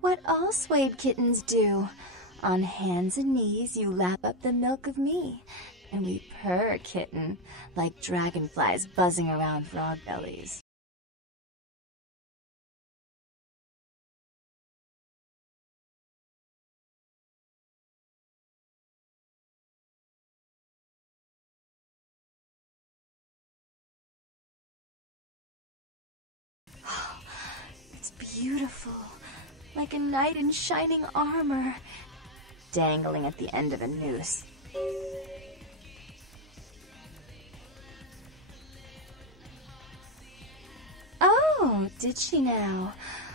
What all swayed kittens do. On hands and knees you lap up the milk of me, and we purr, kitten, like dragonflies buzzing around frog bellies. It's beautiful, like a knight in shining armor, dangling at the end of a noose. Oh, did she now?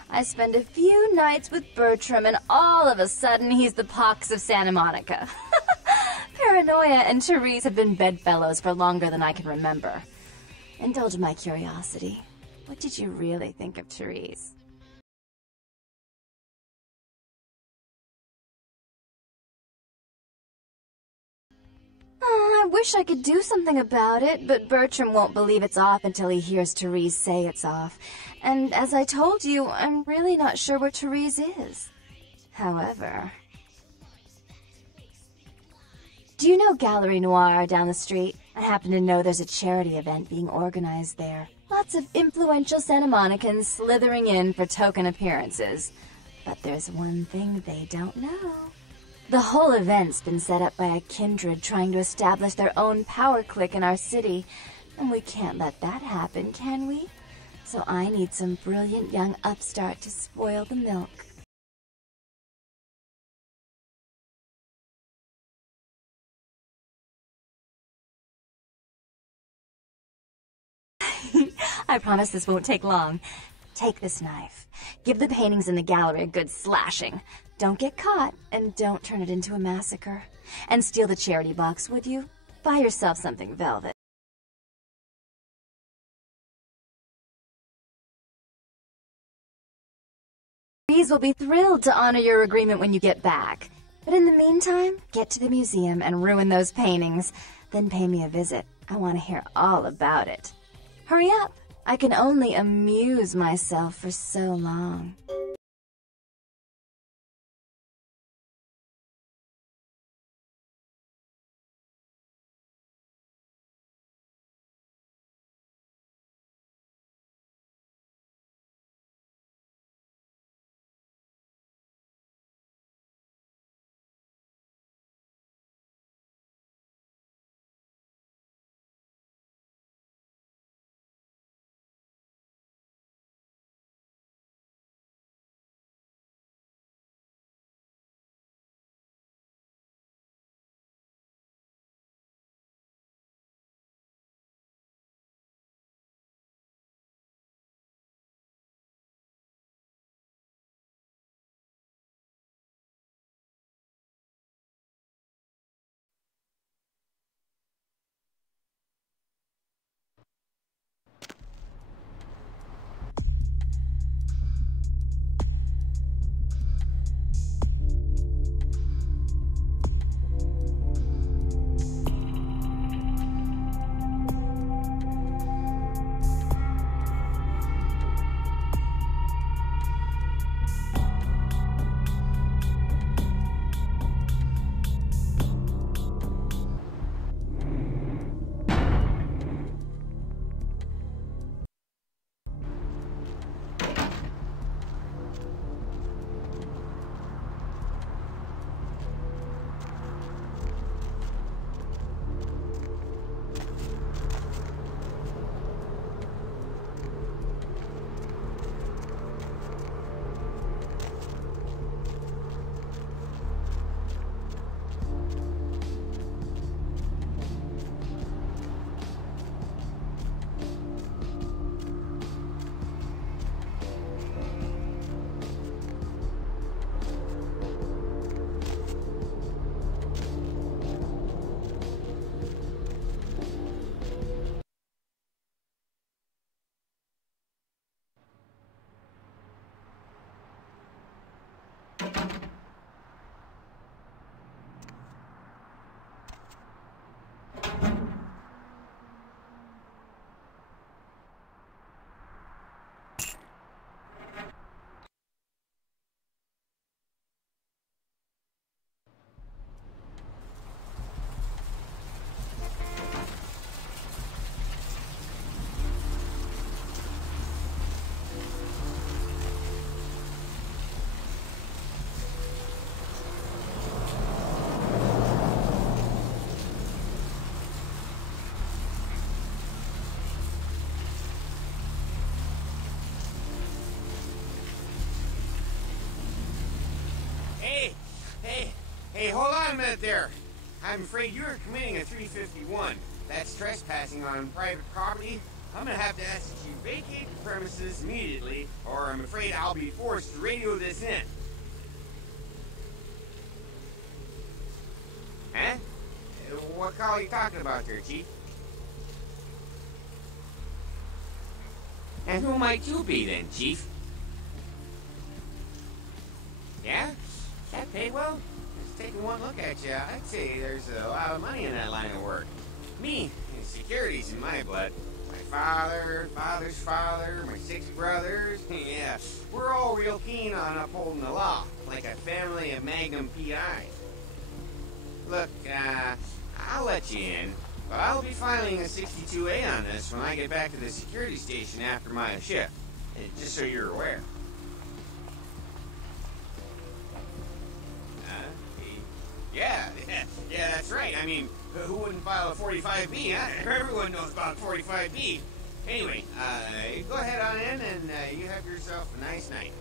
I spend a few nights with Bertram and all of a sudden he's the pox of Santa Monica. Paranoia and Therese have been bedfellows for longer than I can remember. Indulge my curiosity. What did you really think of Therese? I wish I could do something about it, but Bertram won't believe it's off until he hears Therese say it's off. And as I told you, I'm really not sure where Therese is. However... Do you know Gallery Noir down the street? I happen to know there's a charity event being organized there. Lots of influential Santa Monicans slithering in for token appearances. But there's one thing they don't know. The whole event's been set up by a kindred trying to establish their own power clique in our city, and we can't let that happen, can we? So I need some brilliant young upstart to spoil the milk. I promise this won't take long. Take this knife. Give the paintings in the gallery a good slashing. Don't get caught, and don't turn it into a massacre. And steal the charity box, would you? Buy yourself something velvet. Bees will be thrilled to honor your agreement when you get back. But in the meantime, get to the museum and ruin those paintings. Then pay me a visit. I want to hear all about it. Hurry up! I can only amuse myself for so long. Hey, hold on a minute there. I'm afraid you're committing a 351. That's trespassing on private property. I'm gonna have to ask that you vacate the premises immediately, or I'm afraid I'll be forced to radio this in. Huh? What call are you talking about there, Chief? And who might you be then, Chief? Yeah? That pay well? Just taking one look at you, I'd say there's a lot of money in that line of work. Me, security's in my blood. My father, father's father, my 6 brothers, yeah, we're all real keen on upholding the law, like a family of Magnum PIs. Look, I'll let you in, but I'll be filing a 62A on this when I get back to the security station after my shift, just so you're aware. Yeah, that's right. I mean, who wouldn't file a 45B, huh? Everyone knows about 45B. Anyway, go ahead on in and you have yourself a nice night.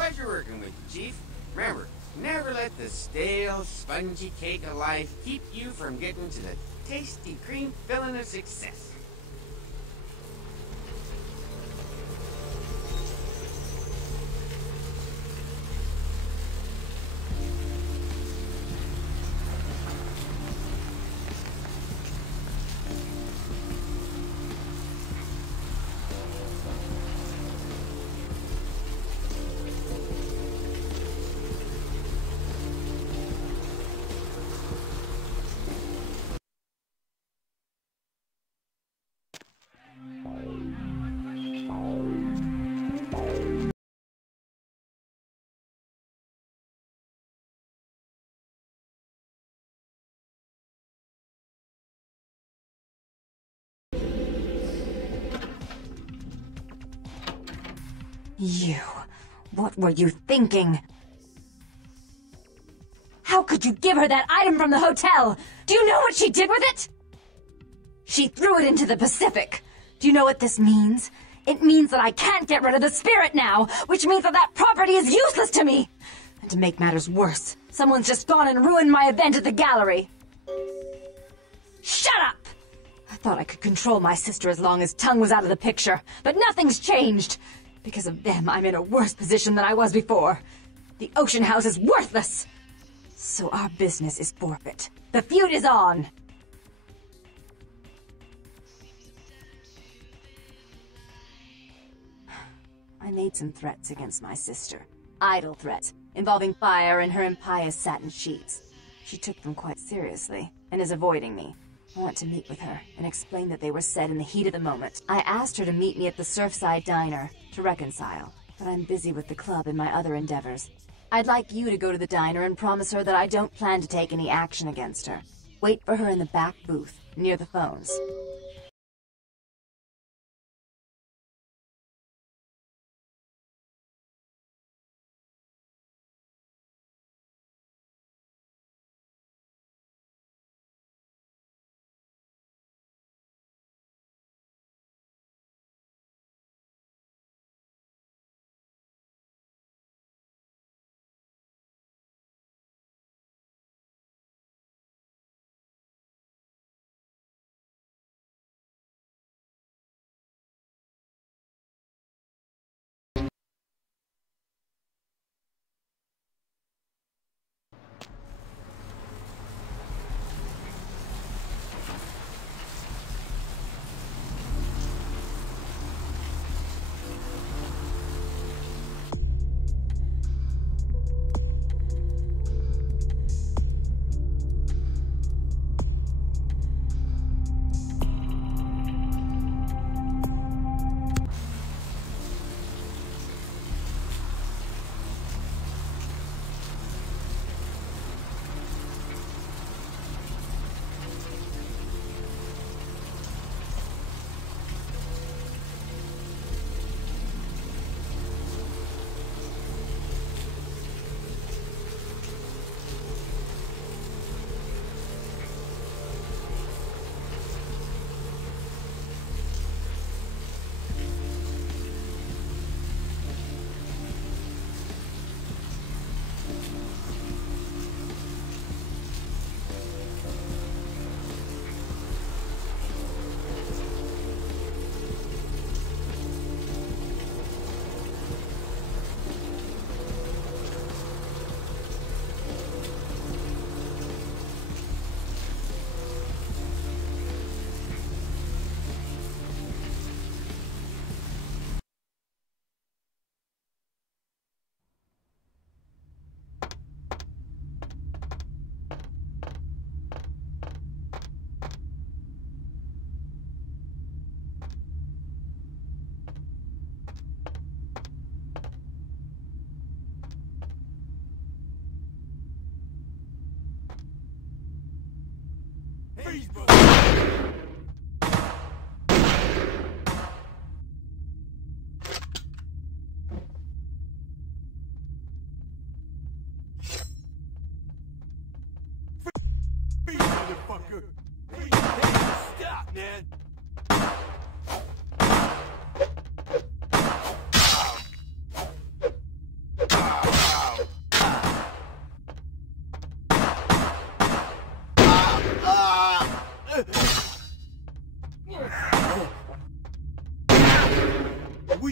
Pleasure working with you, Chief. Remember, never let the stale, spongy cake of life keep you from getting to the tasty cream filling of success. You. What were you thinking? How could you give her that item from the hotel? Do you know what she did with it? She threw it into the Pacific. Do you know what this means? It means that I can't get rid of the spirit now, which means that that property is useless to me. And to make matters worse, someone's just gone and ruined my event at the gallery. Shut up! I thought I could control my sister as long as Tongue was out of the picture, but nothing's changed. Because of them, I'm in a worse position than I was before. The Ocean House is worthless. So our business is forfeit. The feud is on. I made some threats against my sister. Idle threats, involving fire and her impious satin sheets. She took them quite seriously, and is avoiding me. I want to meet with her, and explain that they were said in the heat of the moment. I asked her to meet me at the Surfside Diner, to reconcile, but I'm busy with the club and my other endeavors. I'd like you to go to the diner and promise her that I don't plan to take any action against her. Wait for her in the back booth, near the phones.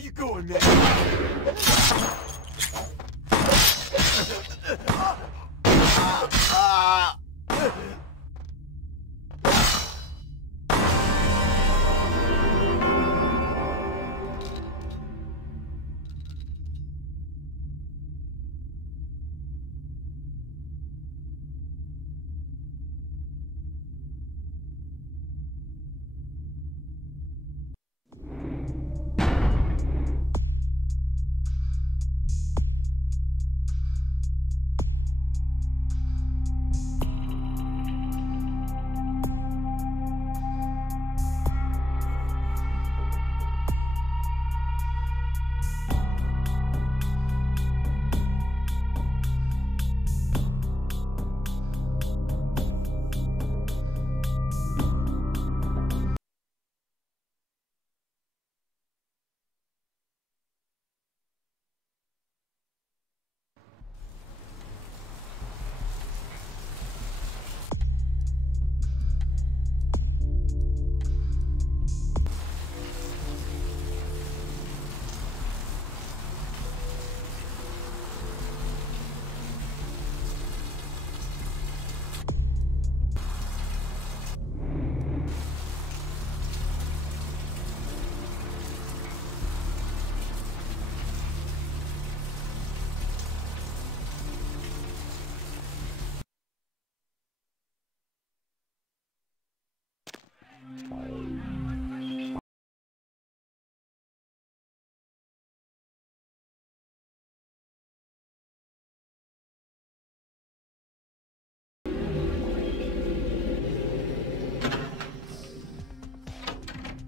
you going, man?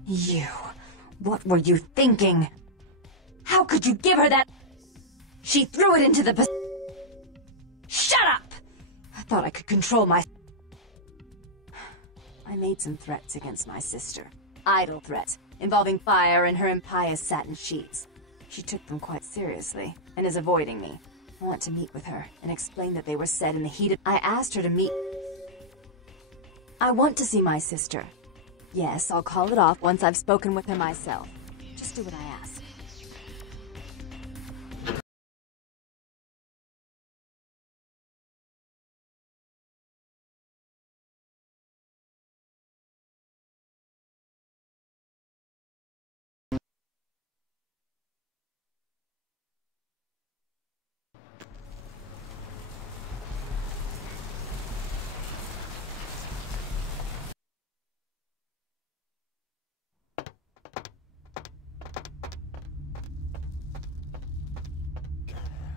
You. What were you thinking? How could you give her that? She threw it into the... Shut up! I thought I could control my... I made some threats against my sister. Idle threats, involving fire and her impious satin sheets. She took them quite seriously, and is avoiding me. I want to meet with her, and explain that they were said in the heat of... I asked her to meet... I want to see my sister. Yes, I'll call it off once I've spoken with her myself. Just do what I ask.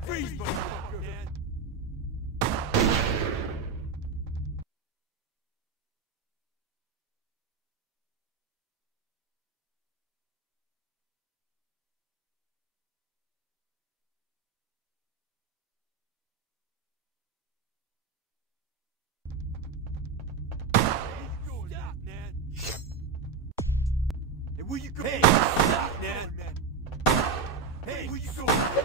Freeze, motherfucker! Stop, man! Hey, where you going? Hey, stop, man! Hey, where you going?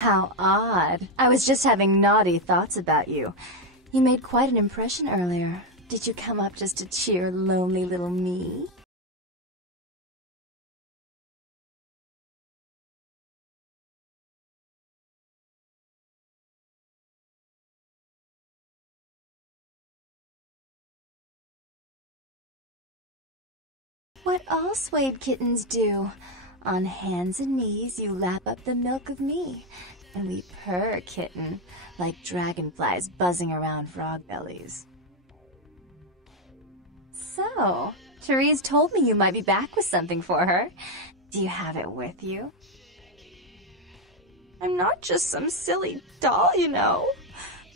How odd. I was just having naughty thoughts about you. You made quite an impression earlier. Did you come up just to cheer lonely little me? What all swayed kittens do. On hands and knees you lap up the milk of me. And we purr, kitten, like dragonflies buzzing around frog bellies. So, Therese told me you might be back with something for her. Do you have it with you? I'm not just some silly doll, you know.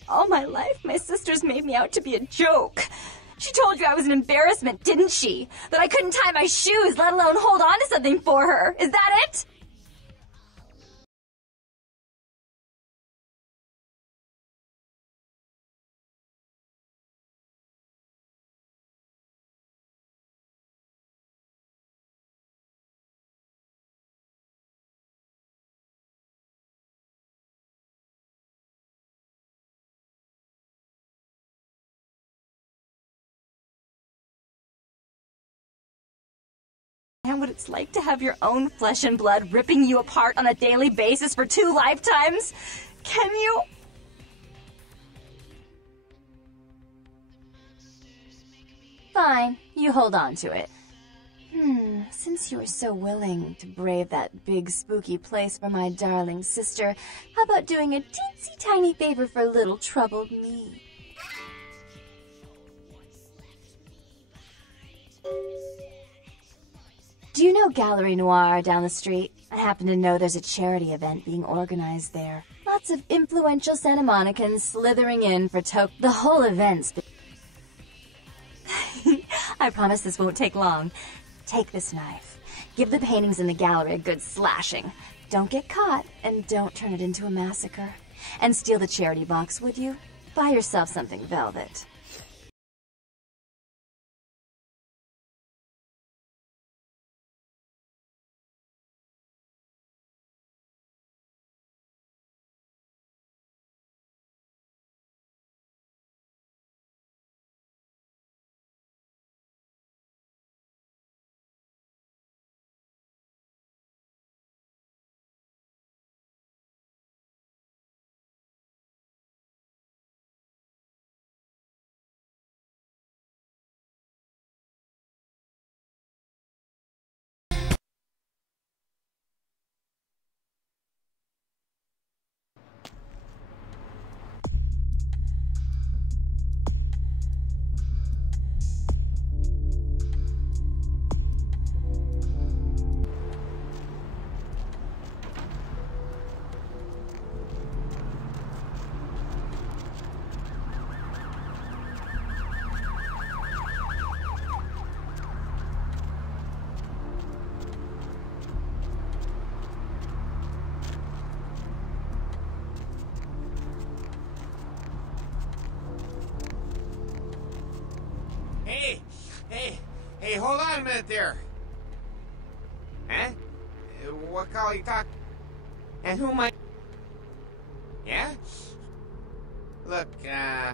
All my life, my sisters made me out to be a joke. She told you I was an embarrassment, didn't she? That I couldn't tie my shoes, let alone hold on to something for her. Is that it? And what it's like to have your own flesh and blood ripping you apart on a daily basis for 2 lifetimes? Can you? Fine, you hold on to it. Since you were so willing to brave that big spooky place for my darling sister, how about doing a teensy tiny favor for little troubled me? Do you know Gallery Noir down the street? I happen to know there's a charity event being organized there. Lots of influential Santa Monicans slithering in for the whole event's I promise this won't take long. Take this knife. Give the paintings in the gallery a good slashing. Don't get caught, and don't turn it into a massacre. And steal the charity box, would you? Buy yourself something velvet. Hey, hold on a minute there. Huh? What call you talk? And who am I? Yeah? Look, yeah.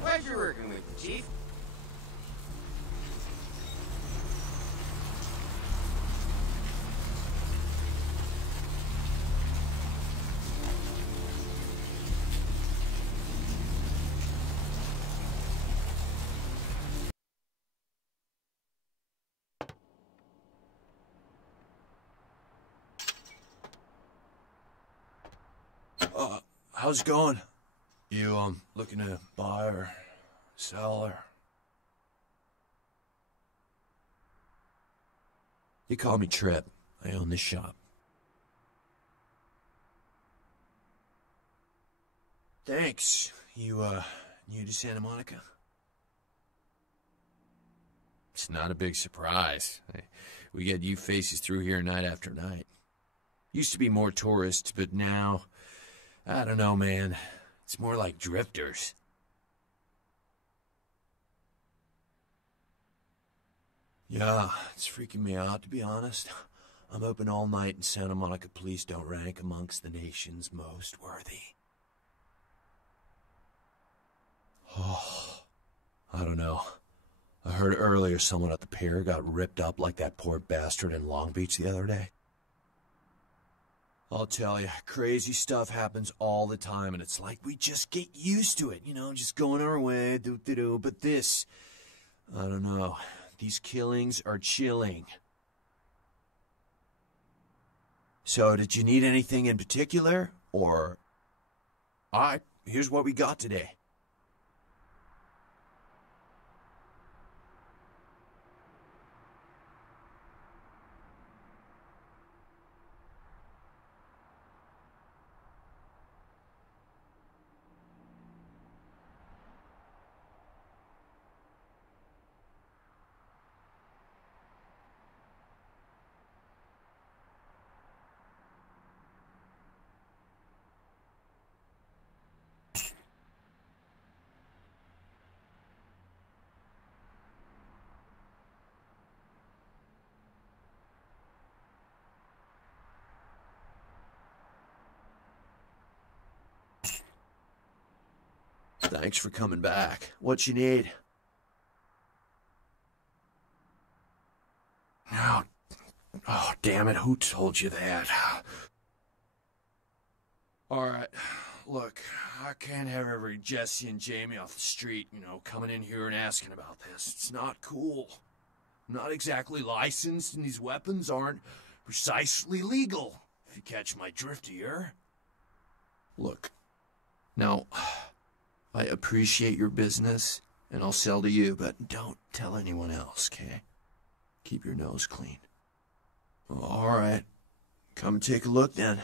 Pleasure working with you, Chief. How's it going? You, looking to buy or sell or... You call me Trip. I own this shop. Thanks. You, new to Santa Monica? It's not a big surprise. We get you faces through here night after night. Used to be more tourists, but now... I don't know, man. It's more like drifters. Yeah, it's freaking me out, to be honest. I'm open all night and Santa Monica police don't rank amongst the nation's most worthy. Oh, I don't know. I heard earlier someone at the pier got ripped up like that poor bastard in Long Beach the other day. I'll tell you, crazy stuff happens all the time, and it's like we just get used to it, you know, just going our way, do-do-do. But this, I don't know, these killings are chilling. So, did you need anything in particular, or... Alright, here's what we got today. Thanks for coming back. What you need? Oh, damn it, who told you that? Alright, look, I can't have every Jesse and Jamie off the street, you know, coming in here and asking about this. It's not cool. I'm not exactly licensed, and these weapons aren't precisely legal, if you catch my drift here. Look, now... I appreciate your business, and I'll sell to you, but don't tell anyone else, okay? Keep your nose clean. All right. Come take a look, then.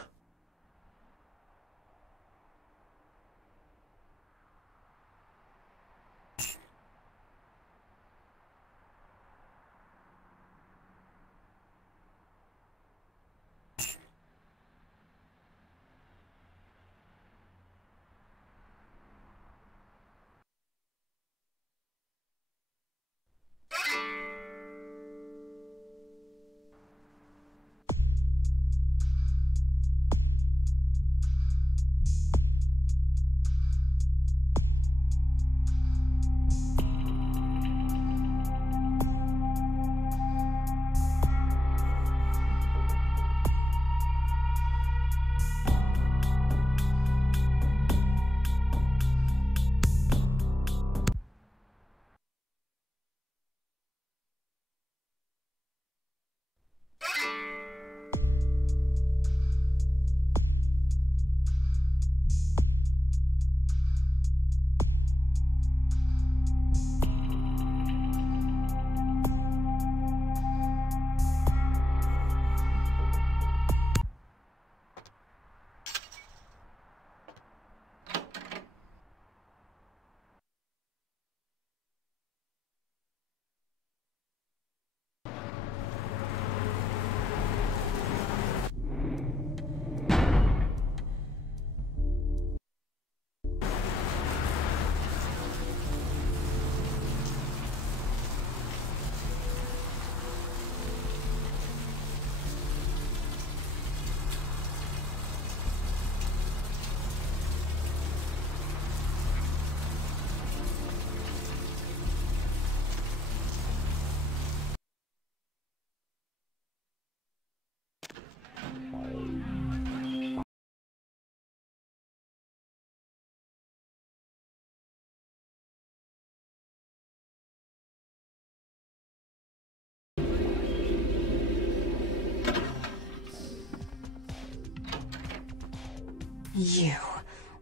You.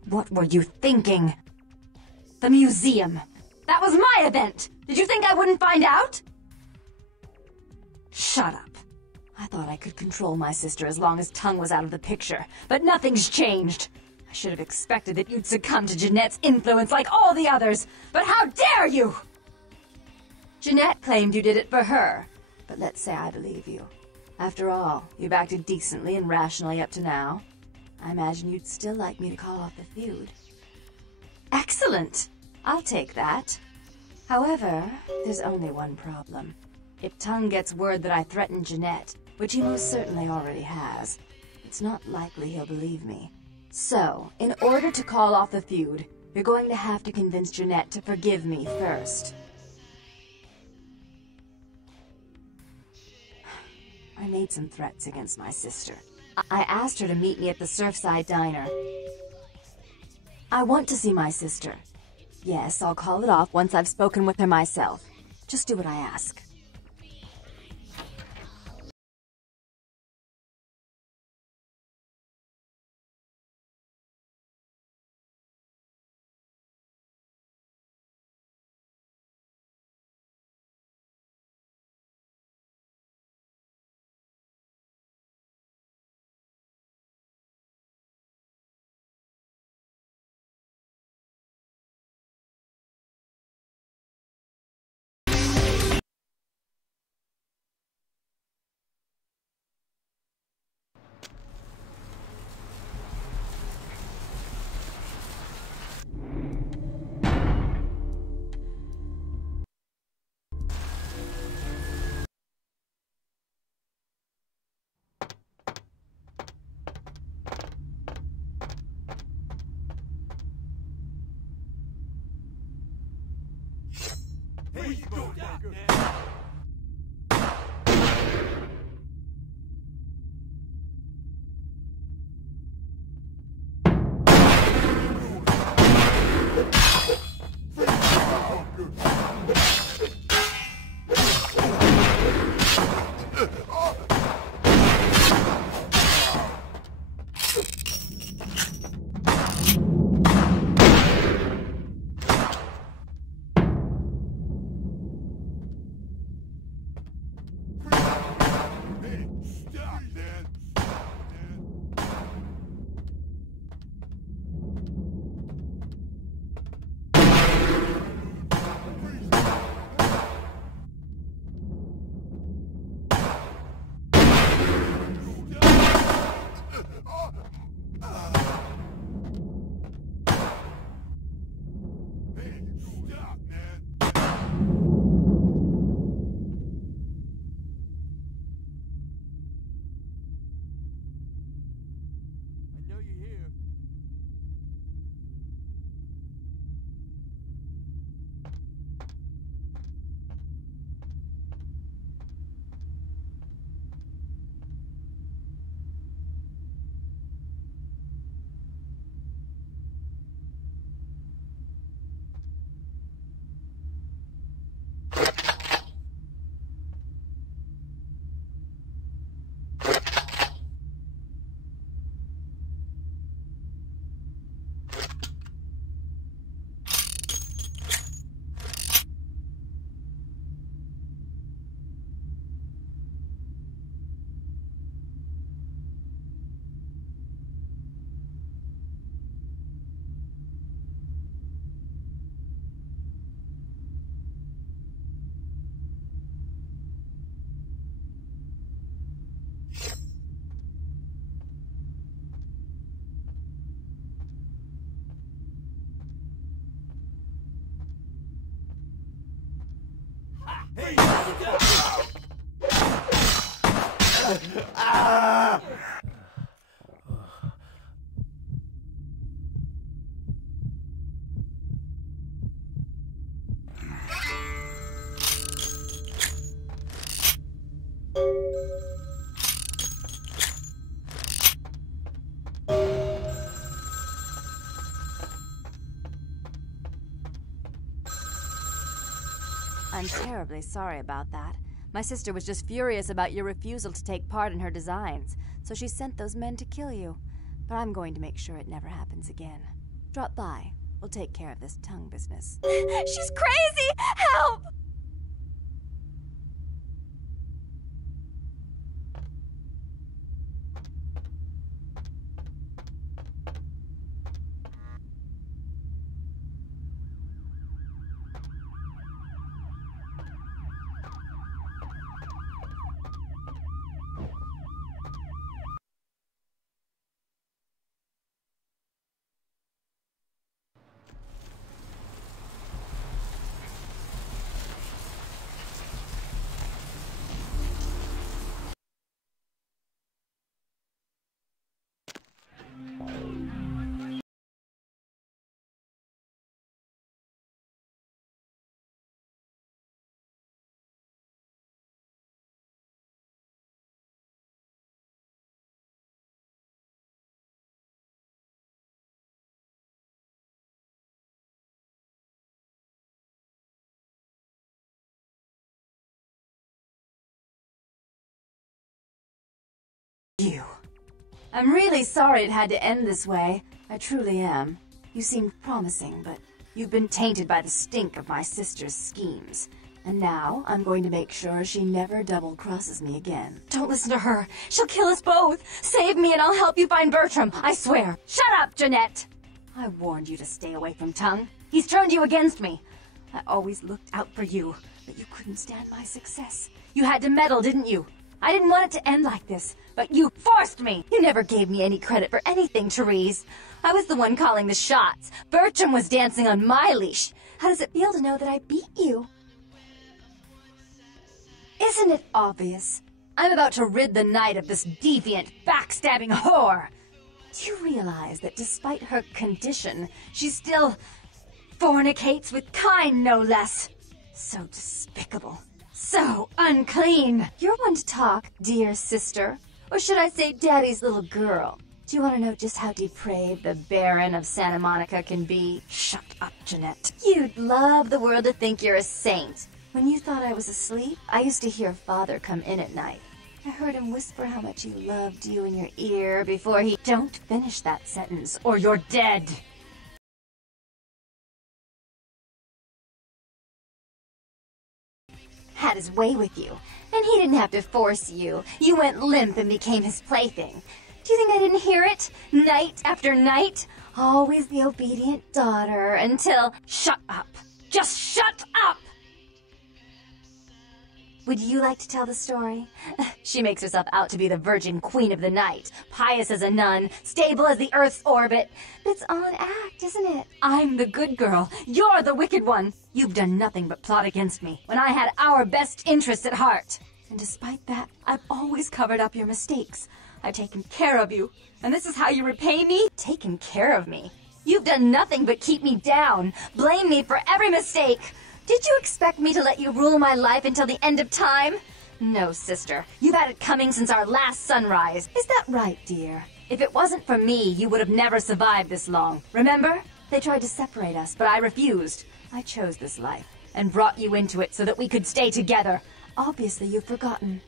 What were you thinking? The museum. That was my event! Did you think I wouldn't find out? Shut up. I thought I could control my sister as long as Tongue was out of the picture, but nothing's changed. I should have expected that you'd succumb to Jeanette's influence like all the others, but how dare you! Jeanette claimed you did it for her, but let's say I believe you. After all, you've acted decently and rationally up to now. I imagine you'd still like me to call off the feud. Excellent! I'll take that. However, there's only one problem. If Tongue gets word that I threatened Jeanette, which he most certainly already has, it's not likely he'll believe me. So, in order to call off the feud, you're going to have to convince Jeanette to forgive me first. I made some threats against my sister. I asked her to meet me at the Surfside Diner. I want to see my sister. Yes, I'll call it off once I've spoken with her myself. Just do what I ask. I'm terribly sorry about that. My sister was just furious about your refusal to take part in her designs, so she sent those men to kill you. but I'm going to make sure it never happens again. Drop by. We'll take care of this tongue business. She's crazy! Help! You. I'm really sorry it had to end this way. I truly am. You seemed promising, but you've been tainted by the stink of my sister's schemes. And now, I'm going to make sure she never double-crosses me again. Don't listen to her. She'll kill us both. Save me and I'll help you find Bertram. I swear. Shut up, Jeanette! I warned you to stay away from Tongue. He's turned you against me. I always looked out for you, but you couldn't stand my success. You had to meddle, didn't you? I didn't want it to end like this, but you forced me! You never gave me any credit for anything, Therese. I was the one calling the shots. Bertram was dancing on my leash. How does it feel to know that I beat you? Isn't it obvious? I'm about to rid the night of this deviant, backstabbing whore. Do you realize that despite her condition, she still fornicates with Kine, no less? So despicable. So unclean! You're one to talk, dear sister. Or should I say daddy's little girl? Do you want to know just how depraved the Baron of Santa Monica can be? Shut up, Jeanette. You'd love the world to think you're a saint. When you thought I was asleep, I used to hear Father come in at night. I heard him whisper how much he loved you in your ear before he... Don't finish that sentence, or you're dead! Had his way with you, and he didn't have to force you. You went limp and became his plaything. Do you think I didn't hear it? Night after night? Always the obedient daughter until... Shut up! Just shut up! Would you like to tell the story? She makes herself out to be the virgin queen of the night, pious as a nun, stable as the Earth's orbit. But it's all an act, isn't it? I'm the good girl. You're the wicked one. You've done nothing but plot against me when I had our best interests at heart. And despite that, I've always covered up your mistakes. I've taken care of you. And this is how you repay me? Taken care of me? You've done nothing but keep me down, blame me for every mistake. Did you expect me to let you rule my life until the end of time? No, sister. You've had it coming since our last sunrise. Is that right, dear? If it wasn't for me, you would have never survived this long. Remember? They tried to separate us, but I refused. I chose this life and brought you into it so that we could stay together. Obviously, you've forgotten.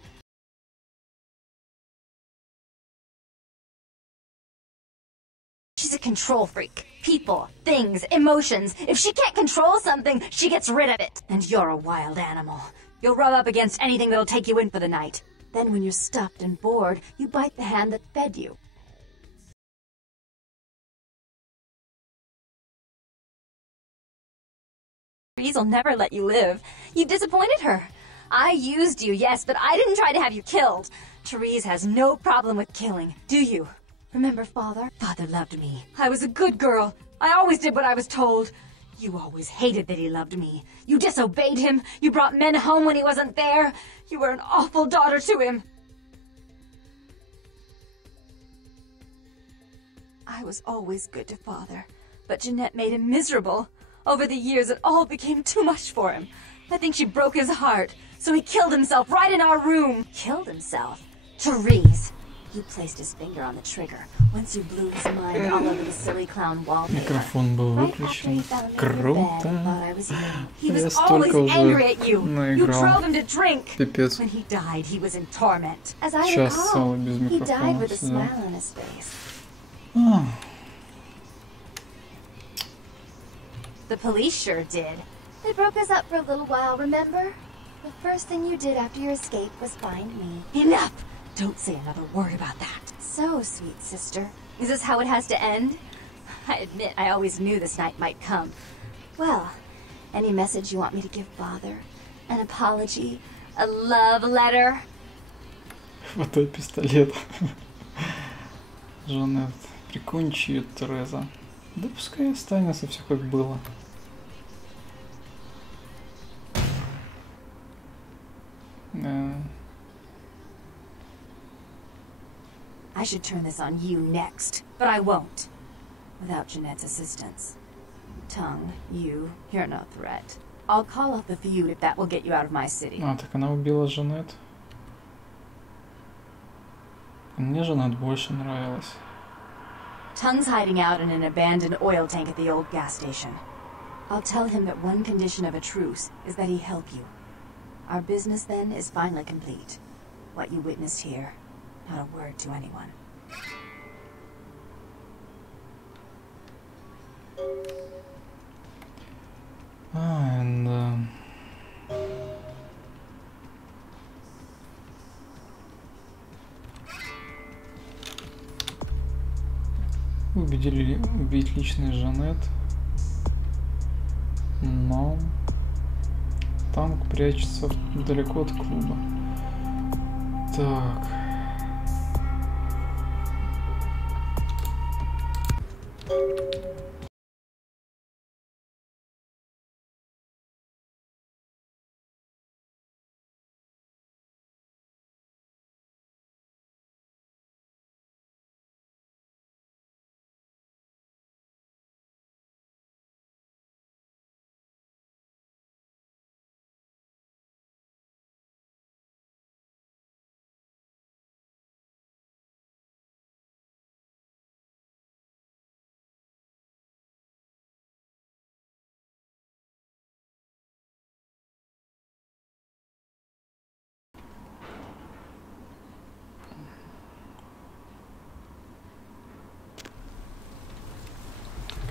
She's a control freak. People, things, emotions. If she can't control something, she gets rid of it. And you're a wild animal. You'll rub up against anything that'll take you in for the night. Then when you're stuffed and bored, you bite the hand that fed you. Therese will never let you live. You disappointed her. I used you, yes, but I didn't try to have you killed. Therese has no problem with killing, do you? Remember Father? Father loved me. I was a good girl. I always did what I was told. You always hated that he loved me. You disobeyed him. You brought men home when he wasn't there. You were an awful daughter to him. I was always good to Father, but Jeanette made him miserable. Over the years, it all became too much for him. I think she broke his heart, so he killed himself right in our room. Killed himself? Therese! You placed his finger on the trigger once you blew his mind all over the silly clown wallpaper. Микрофон был выключен. Круто. Я столько уже наиграл. Пипец. Час сало без микрофона. The police sure did. They broke us up for a little while, remember? The first thing you did after your escape was find me. Enough! Don't say another word about that. So, sweet sister, is this how it has to end? I admit I always knew this night might come. Well, any message you want me to give Father? An apology? A love letter? Хватай пистолет. Жанет, прикончи ее, Тереза. Да пускай останется все как было. I should turn this on you next, but I won't. Without Jeanette's assistance. Tongue, you're no threat. I'll call off the feud if that will get you out of my city. А, так она убила Жанет. Мне Жанет больше нравилась. Tongue's hiding out in an abandoned oil tank at the old gas station. I'll tell him that one condition of a truce is that he help you. Our business then is finally complete. What you witnessed here, not a word to anyone. And убить личный Жанет, но танк прячется далеко от клуба. Так.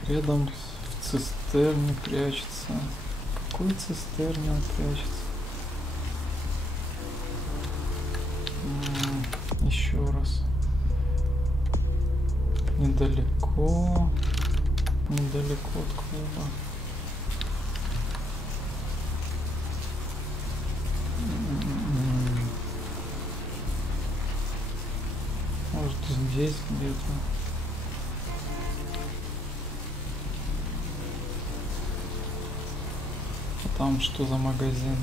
Рядом в цистерне прячется. В какой цистерне он прячется? Еще раз. Недалеко. Недалеко от клуба. Может, здесь где-то. Там что за магазин?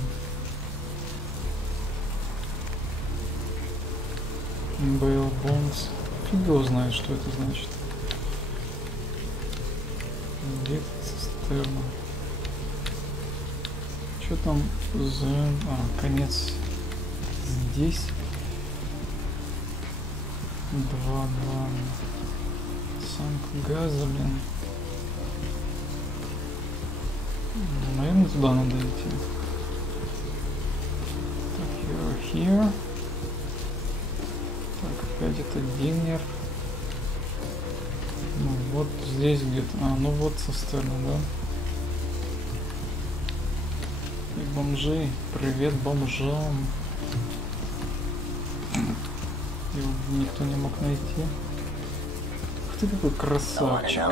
Бейл Бонс. Фиг его знает, что это значит. Где-то цистерна. Что там за... А, конец здесь. 2-2. Санк газа, блин. Наверное, туда надо идти. Так, you're here. Так, опять это динер. Ну вот здесь где-то. А, ну вот цистерна, да? И бомжи. Привет бомжам. Его никто не мог найти. Ух ты, какой красавчик.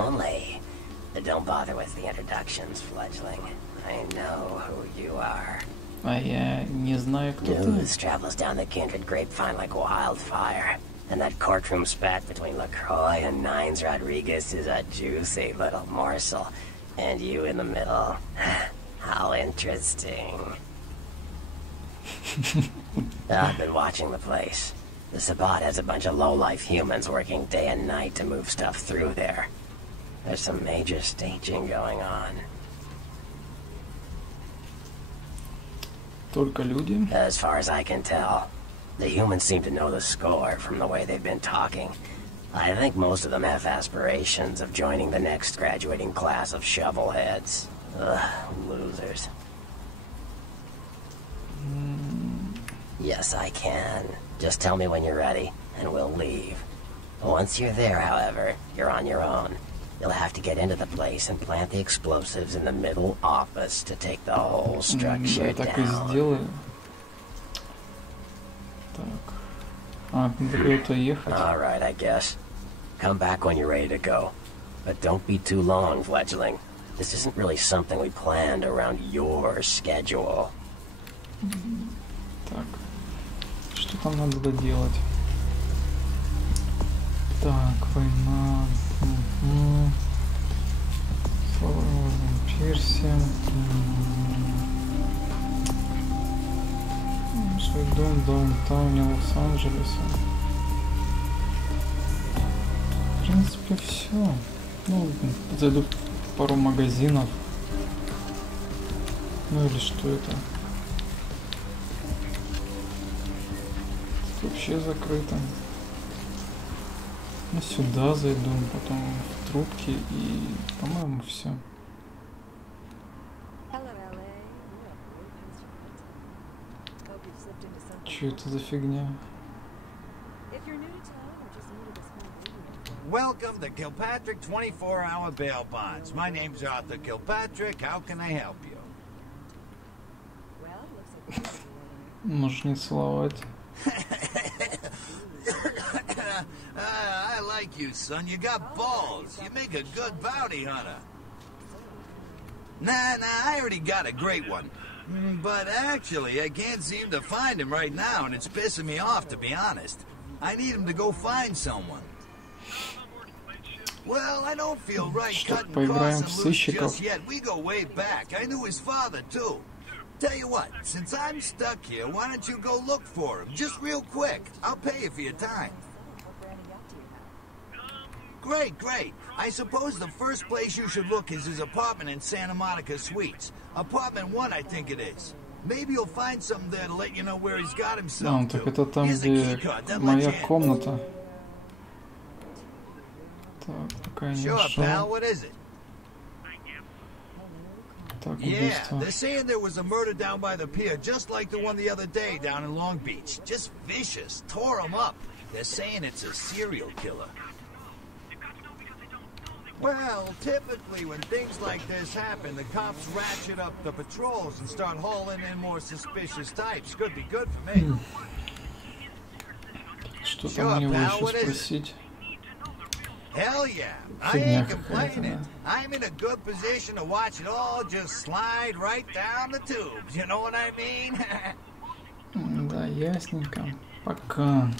Don't bother with the introductions, fledgling. I know who you are. А я не знаю, кто ты. News travels down the kindred grapevine like wildfire. And that courtroom spat between LaCroix and Nines Rodriguez is a juicy little morsel. And you in the middle. How interesting. I've been watching the place. The Sabbat has a bunch of low-life humans working day and night to move stuff through there. There's some major staging going on. Только люди? As far as I can tell. The humans seem to know the score from the way they've been talking. I think most of them have aspirations of joining the next graduating class of shovelheads. Ugh, losers. Yes, I can. Just tell me when you're ready, and we'll leave. Once you're there, however, you're on your own. You'll have to get into the place and plant the explosives in the middle office to take the whole structure Да, так и down. сделаю. Так. А, надо куда-то ехать. Alright, I guess. Come back when you're ready to go. But don't be too long, fledgling. This isn't really something we planned around your schedule. Так. Что там надо доделать? Так, война. Слава Персия. Свой дом в даунтауне Лос-Анджелеса. В принципе, все. Ну, зайду в пару магазинов. Ну или что это? Тут вообще закрыто. Ну, сюда зайду, потом в трубки и, по-моему, все. Что это за фигня? Welcome to Kilpatrick 24-hour bail bonds. My name's Arthur Kilpatrick. How can I help you? Можешь не целовать. I like you, son. You got balls. You make a good bounty hunter. Nah, I already got a great one. But actually, I can't seem to find him right now, and it's pissing me off, to be honest. I need him to go find someone. Well, I don't feel right cutting costs and loose just yet. We go way back. I knew his father, too. Tell you what, since I'm stuck here, why don't you go look for him? Just real quick. I'll pay you for your time. Great. I suppose the first place you should look is his apartment in Santa Monica Suites. Apartment 1, I think it is. Maybe you'll find something there to let you know where he's got himself to. Так это там, где моя комната. Так, пока не нашел. Так, убийство. They're saying there was a murder down by the pier, just like the one the other day down in Long Beach. Just vicious, tore him up. They're saying it's a serial killer. Well, typically when things like this happen, the cops ratchet up the patrols and start hauling in more suspicious types. Could be good for me. Что там мне еще спросить? Hell yeah, I ain't complaining. I'm in a good position to watch it all just slide right down the tubes, you know what I mean? Да, ясненько. Пока.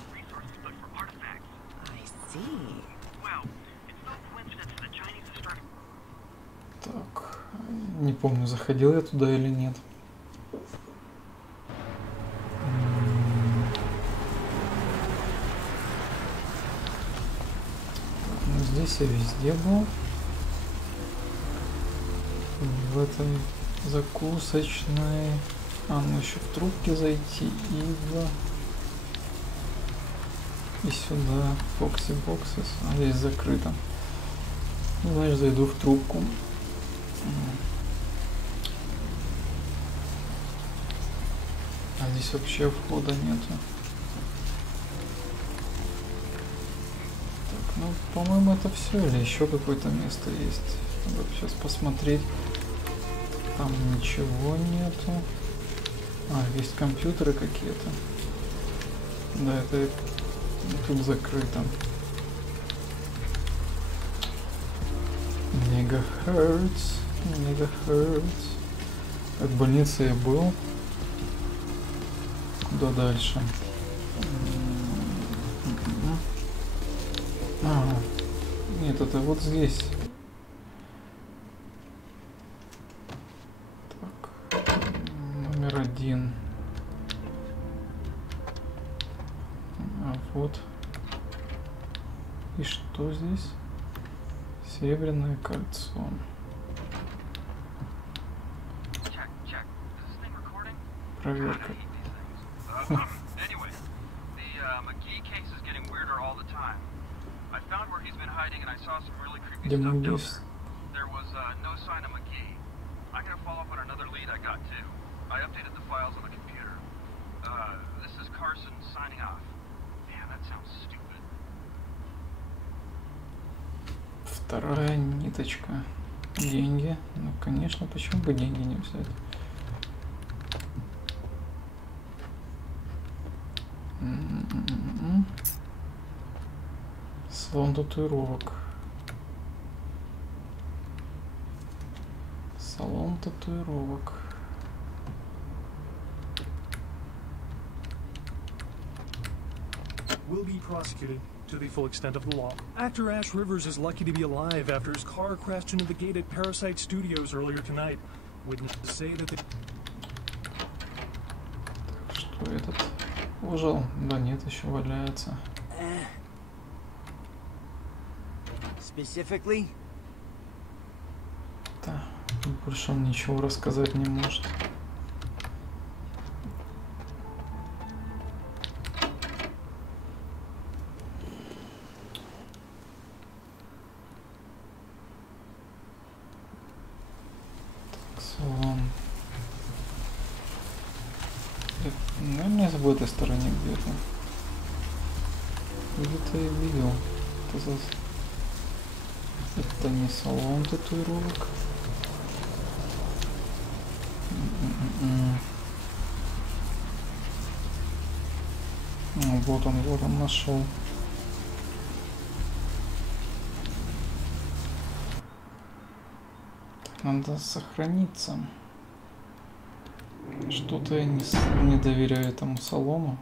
Так, не помню, заходил я туда или нет. Здесь я везде был. В этой закусочной. Ну еще в трубке зайти и сюда. Фокси Боксис. А здесь закрыто. Значит, зайду в трубку. А здесь вообще входа нету. Ну, по-моему, это все, или еще какое-то место есть. Надо сейчас посмотреть. Там ничего нету. Есть компьютеры какие-то. Да, это тут закрыто. Мегахерц. Так, в больнице я был. Куда дальше? Нет, это вот здесь. Так, номер 1. Вот. И что здесь? Серебряное кольцо. Проверка. Где Магис? There was no sign of McGee. I'm gonna follow up on another lead I got too. I updated the files on the computer. This is Carson signing off. Man, that sounds stupid. Вторая ниточка. Деньги. Ну, конечно, почему бы деньги не взять? Салон татуировок. Салон татуировок. Will be prosecuted to the full extent of the law. Actor Ash Rivers is lucky to be alive after his car crashed into the gate at Parasite Studios earlier tonight. Witnesses say that the... Что этот ужал? Да нет, еще валяется. Specifically? Да, больше он ничего рассказать не может. Наверное, в этой стороне где-то. Где-то я видел. Это не салон татуировок. Вот он нашел. Надо сохраниться. Что-то я не доверяю этому салону.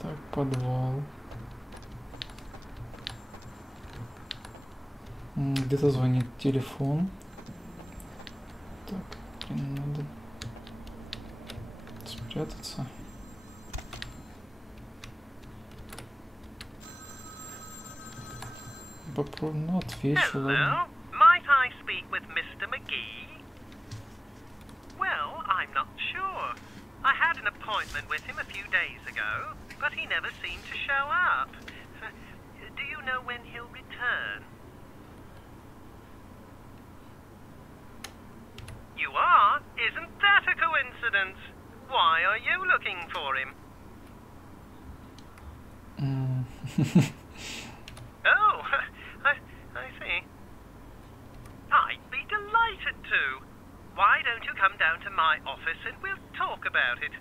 Так, подвал. Где-то звонит телефон. Так, блин, надо спрятаться. Попробуй, ну, отвечу. Hello, might I speak with Mr. McGee? Well, I'm not sure. I had an appointment with him a few days ago, but he never seemed to show up. Do you know when he'll return? You are? Isn't that a coincidence? Why are you looking for him? Oh, I see. I'd be delighted to. Why don't you come down to my office and we'll talk about it?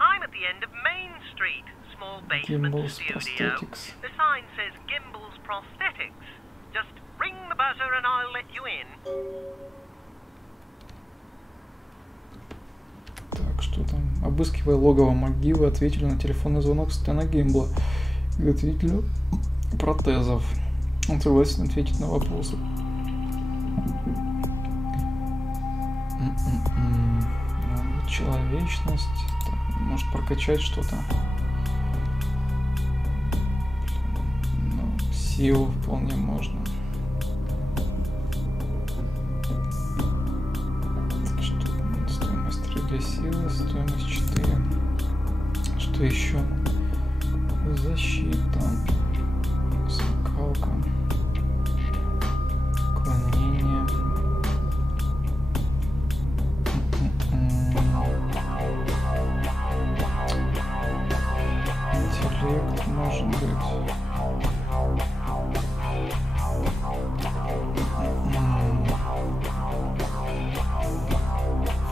I'm at the end of Main Street, small basement Gimbals studio. Prosthetics. The sign says Gimbals Prosthetics. Just ring the buzzer and I'll let you in. Так, что там? Обыскивая логово МcGee, вы ответили на телефонный звонок Стэна Гимбла, изготовителя протезов. Он согласен ответить на вопросы. Человечность. Так, может прокачать что-то. Ну, силу вполне можно. Так, что стоимость 3 для силы, стоимость 4. Что еще? Защита. Скалка. Клонение. Интеллект может быть.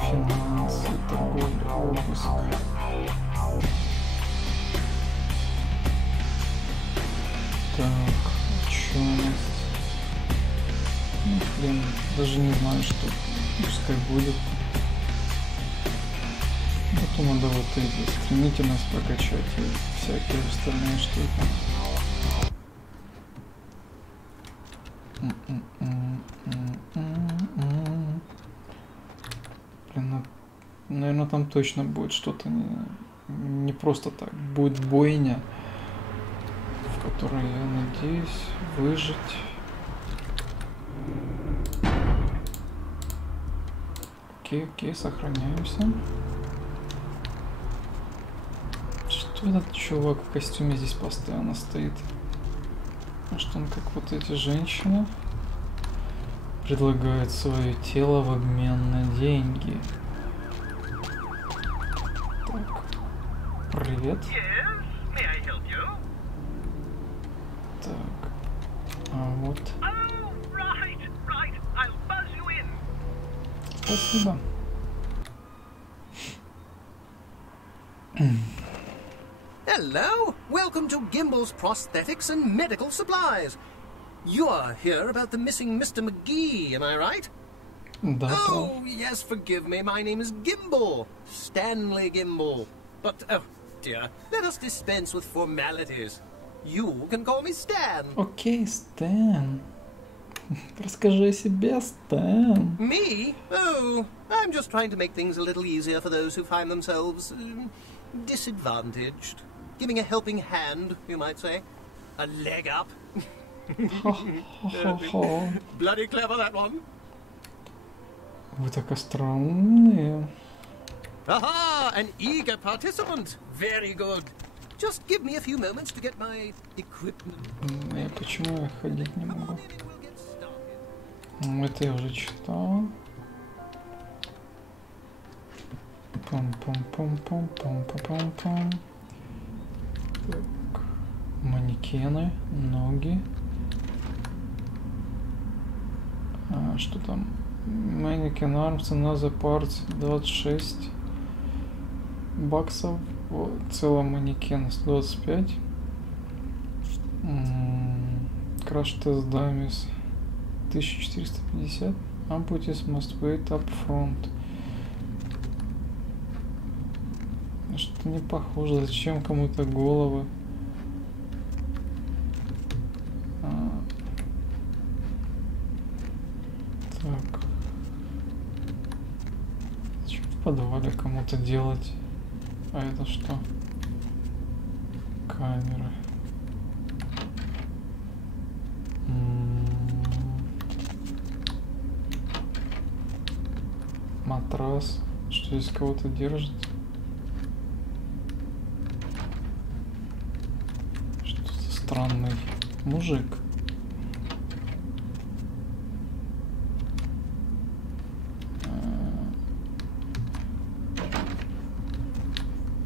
Финансы, торговля, обыск. Так, ученость. Ну, блин, даже не знаю, что пускай будет. Потом надо вот эти стремительность прокачать и всякие остальные штуки. Блин, наверное, там точно будет что-то не просто так. Будет бойня, в которой я надеюсь выжить. Окей, сохраняемся. Что этот чувак в костюме здесь постоянно стоит? Может, он как вот эти женщины предлагает свое тело в обмен на деньги. Так. Привет. Так. А вот. Спасибо. Hello! Welcome to Gimbel's Prosthetics and Medical Supplies. You are here about the missing Mr. McGee, am I right? Да, oh, yes, forgive me. My name is Gimbel. Stanley Gimbel. But, oh, dear, let us dispense with formalities. You can call me Stan. Окей, Стэн. Расскажи о себе, Стэн. Me? Oh, I'm just trying to make things a little easier for those who find themselves disadvantaged. Giving a helping hand, you might say. A leg up. Bloody clever, that one. Вы так остроумные. Aha! An eager participant. Very good. Just give me a few moments to get my equipment. Почему я ходить не могу? Это я уже читал. Пам-пам-пам-пам-пам-пам-пам. Так. Манекены, ноги. Что там? Mannequin Arms and Other Parts 26 баксов. Вот, целый манекен 125. Crash Test Dummies 1450. Amputees must wait up front. Что-то не похоже. Зачем кому-то головы? Так. Зачем в подвале кому-то делать? А это что? Камера. Матрас. Что здесь кого-то держит? Что-то странный мужик.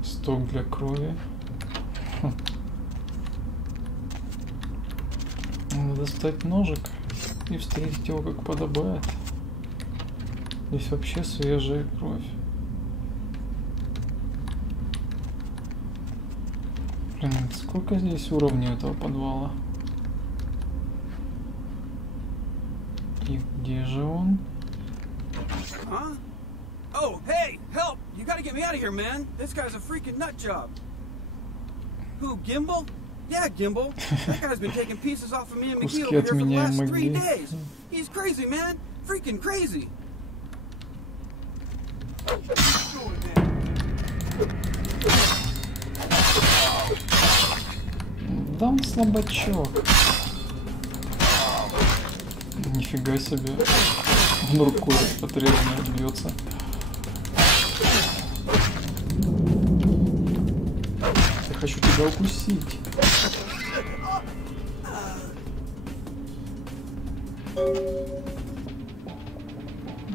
Сток для крови. Надо достать ножик и встретить его как подобает. Здесь вообще свежая кровь. Блин, сколько здесь уровней этого подвала? И где же он? Huh? Oh, hey, help! You gotta get me out of here, man. This guy's a freaking nut job. Who, Gimbel? Yeah, Gimbel. That guy's been taking pieces off of me and McGee over here for the last 3 days. He's crazy, man. Freaking crazy. Да он слабачок. Нифига себе. Он рукой отрезанной бьется. Я хочу тебя укусить.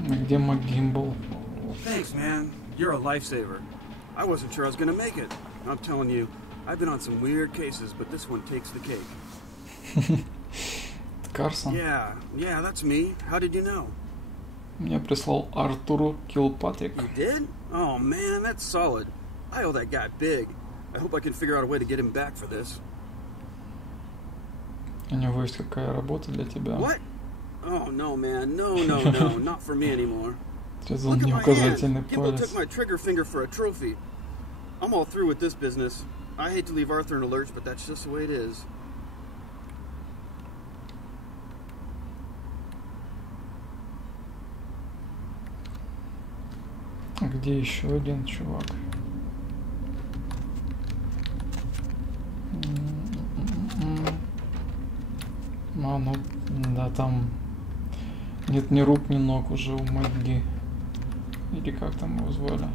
Где МакГимбл? Thanks, man. You're a lifesaver. I wasn't sure I was gonna make it. I'm telling you, I've been on some weird cases, but this one takes the cake. Карсон? Yeah, that's me. How did you know? Мне прислал Артур Килпатрик. You did? Oh man, that's solid. I owe that guy big. I hope I can figure out a way to get him back for this. У него есть какая работа для тебя? What? Oh no, man, no, not for me anymore. Look at my hand. Gimbel took my trigger finger for a trophy. I'm all through with this business. I hate to leave Arthur in a lurch, but that's just the way it is. Где еще один чувак? А, ну, да, там нет ни рук, ни ног уже у Мэгги. Или как там его звали?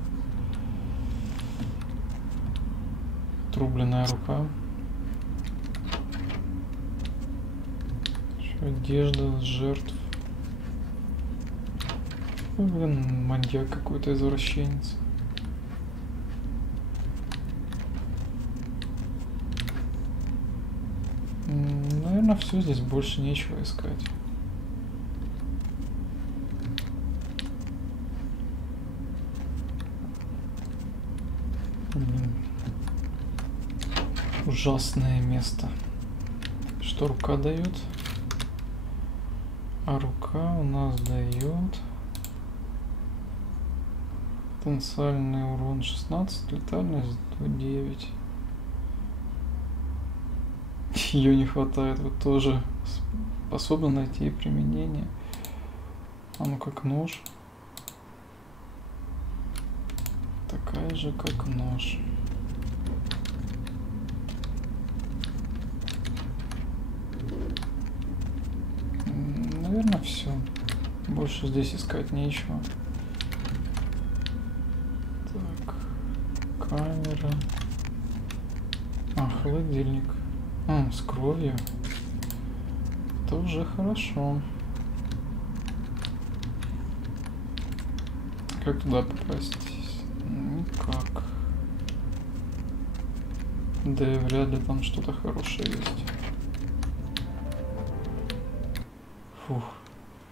Отрубленная рука. Еще одежда жертв. Ой, блин, маньяк какой-то, извращенец. Наверное, все, здесь больше нечего искать. Ужасное место. Что рука дает? А рука у нас дает потенциальный урон 16, летальность 9. Ее не хватает, вот тоже способна найти применение. А ну как нож. Такая же, как нож. Наверное, все. Больше здесь искать нечего. Так, камера. А, холодильник. С кровью. Это уже хорошо. Как туда попасть? Никак. Да и вряд ли там что-то хорошее есть. Фух,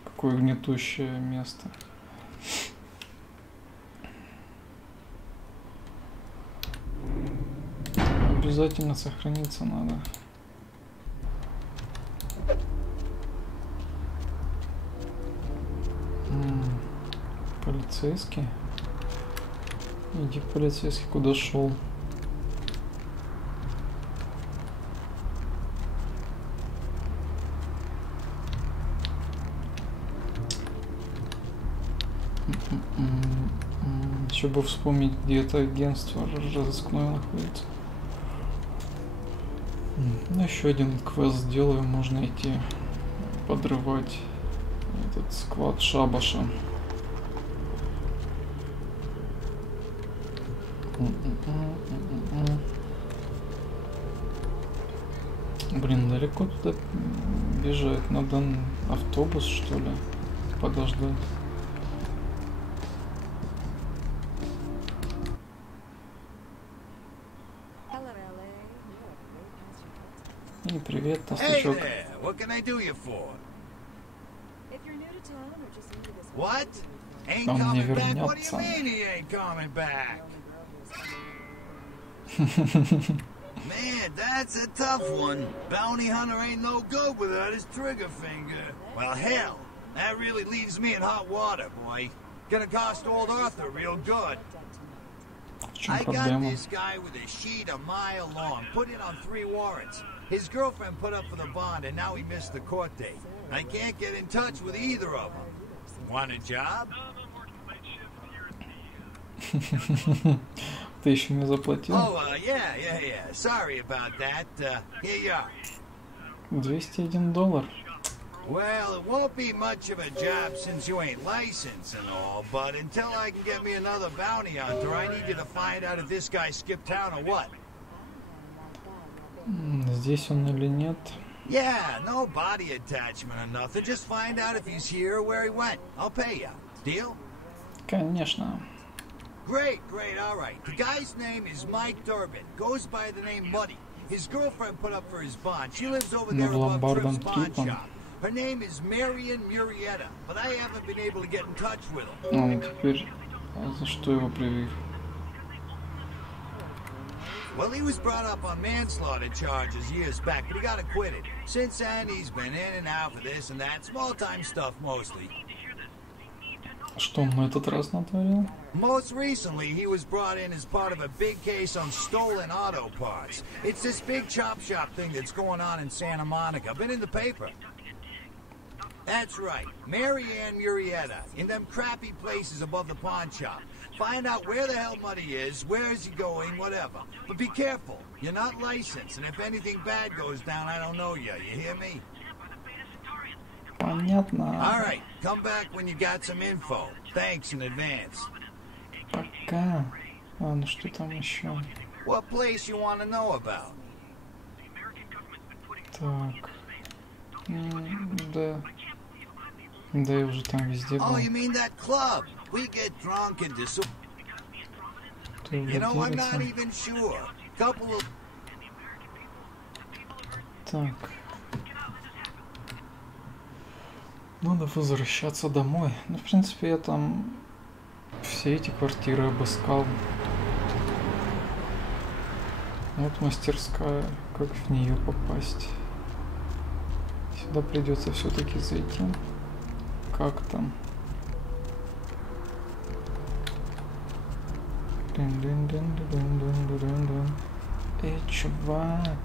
какое гнетущее место. Обязательно сохраниться надо. Полицейский? Иди, полицейский, куда шел? Еще бы вспомнить, где это агентство разыскное находится. Ну, еще один квест сделаю, можно идти подрывать этот склад шабаша. Блин, далеко туда бежать? Надо автобус, что ли, подождать. И привет, толстячок. What can I do you for? What? Ain't Он не coming back? What do you вернется. mean he ain't coming back? Man, that's a tough one. Bounty hunter ain't no good without his trigger finger. Well, hell, that really leaves me in hot water, boy. Gonna cost old Arthur real good. I got this guy with a sheet a mile long, put in on 3 warrants. His girlfriend put up for the bond, and now he missed the court date. I can't get in touch with either of them. Want a job? Ты еще не заплатил? Oh, yeah. Sorry about that. Here you are. $201. Well, it won't be much of a job since you ain't licensed and all, but until I can get me another bounty hunter, I need you to find out if this guy skipped town or what. Здесь он или нет? Yeah, no body attachment or nothing. Just find out if he's here or where he went. I'll pay you. Deal? Конечно. Great, all right. The guy's name is Mike Durbin. Goes by the name Muddy. His girlfriend put up for his bond. She lives over there above Tripp's pawn shop. Her name is Marion Murrieta, but I haven't been able to get in touch with her. Ну, теперь за что его привели? Well, he was brought up on manslaughter charges years back, but he got acquitted. Since then, he's been in and out for this and that, small-time stuff mostly. Что он на этот раз натворил? Most recently, he was brought in as part of a big case on stolen auto parts. It's this big chop shop thing that's going on in Santa Monica. Been in the paper. That's right, Marianne Murrieta, in them crappy places above the pawn shop. Find out where the hell Muddy is, where is he going, whatever. But be careful, you're not licensed, and if anything bad goes down, I don't know you hear me? Понятно. All right, come back when you got some info. Thanks in advance. Пока. А, ну что там еще? What place you want to know about? Так. Да. Да, я уже там везде был. Oh, you mean that club? We get drunk and dis... You know, I'm not even sure. Couple of... Так. Надо возвращаться домой. Ну, в принципе, я там все эти квартиры обыскал. Вот мастерская. Как в нее попасть? Сюда придется все-таки зайти. Как там? Эй, чувак!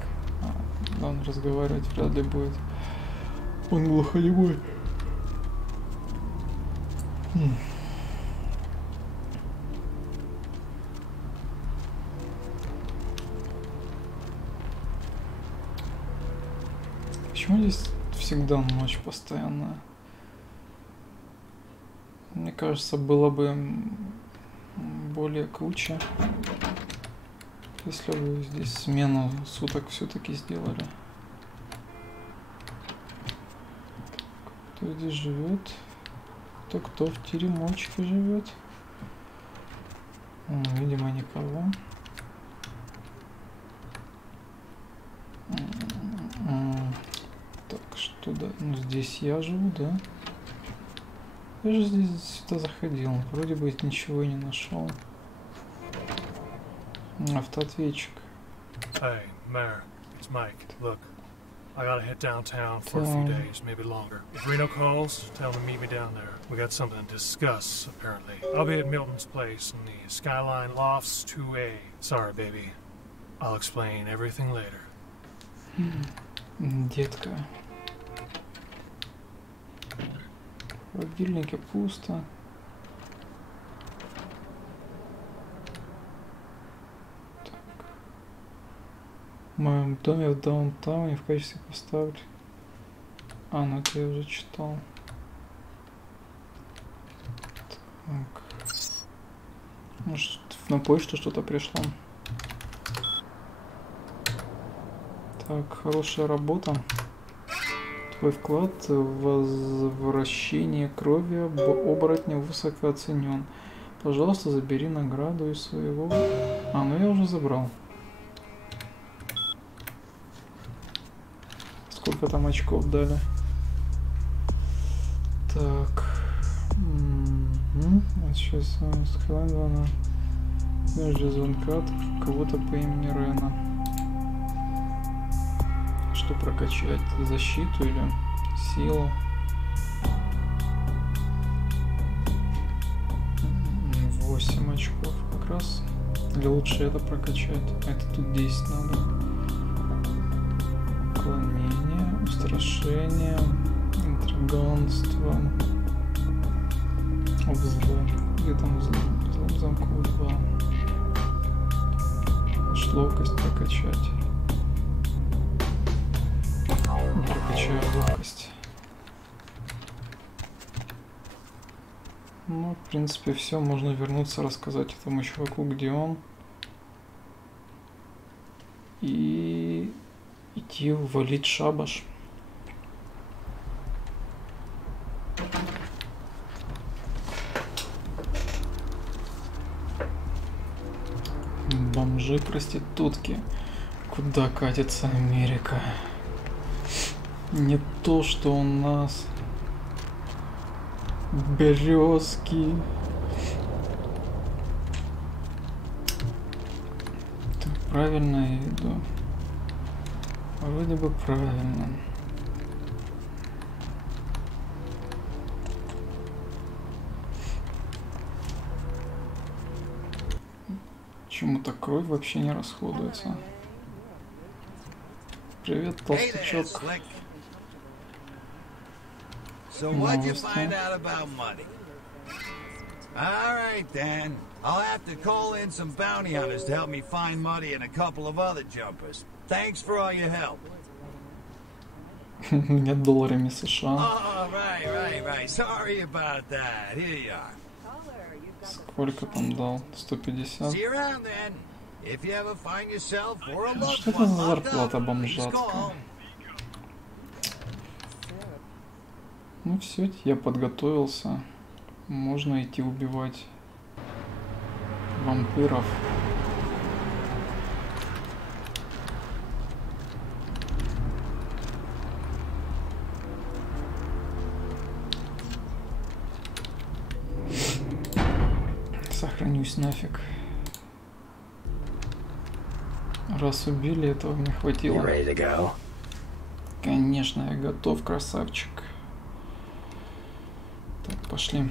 Он разговаривать вряд ли будет. Он глухонемой. Почему здесь всегда ночь постоянно? Мне кажется, было бы более круче, если бы здесь смену суток все-таки сделали. Кто здесь живет? Кто в теремочке живет? Видимо, никого. Так, что да? Ну, здесь я живу, да? Я же здесь сюда заходил. Вроде бы ничего и не нашел. Автоответчик. Hey, Mayor, it's Mike. Look, I gotta head downtown for a few days, maybe longer. If Reno calls, tell him to meet me down there. We got something to discuss, apparently. I'll be at Milton's place in the Skyline Lofts 2A. Sorry, baby. I'll explain everything later. Детка. В холодильнике пусто. Так. В моем доме в даунтауне в качестве поставлю. А, ну это я уже читал. Так. Может, на почту что-то пришло. Так, хорошая работа. Твой вклад в возвращение крови оборотня высоко оценен. Пожалуйста, забери награду из своего... А, ну я уже забрал. Сколько там очков дали? Так. Сейчас складывано. Между звонка кого-то по имени Рена. Что прокачать? Защиту или силу? 8 очков как раз. Или лучше это прокачать? Это тут 10 надо. Уклонение, устрашение, интриганство. Взлом. Где там взлом? Взлом замков 2. Ловкость прокачать. Прокачаю ловкость. Ну, в принципе, все. Можно вернуться, рассказать этому чуваку, где он. И идти валить шабаш. Бомжи, проститутки. Куда катится Америка? Не то, что у нас. Березки. Так, правильно я иду. Вроде бы правильно. Почему-то кровь вообще не расходуется. Привет, толстячок. So what'd you find out about money? All right, then. I'll have to call in some bounty hunters to help me find Muddy and a couple of other jumpers. Thanks for all your help. Нет долларами США. Oh, right. Sorry about that. Here you are. Сколько там дал? 150? See you around then. If you ever find yourself or a Что loved это one за locked зарплата up, please бомжатка? call. Ну все, я подготовился. Можно идти убивать вампиров. Сохранюсь нафиг. Раз убили, этого мне хватило. Конечно, я готов, красавчик. Так, пошли.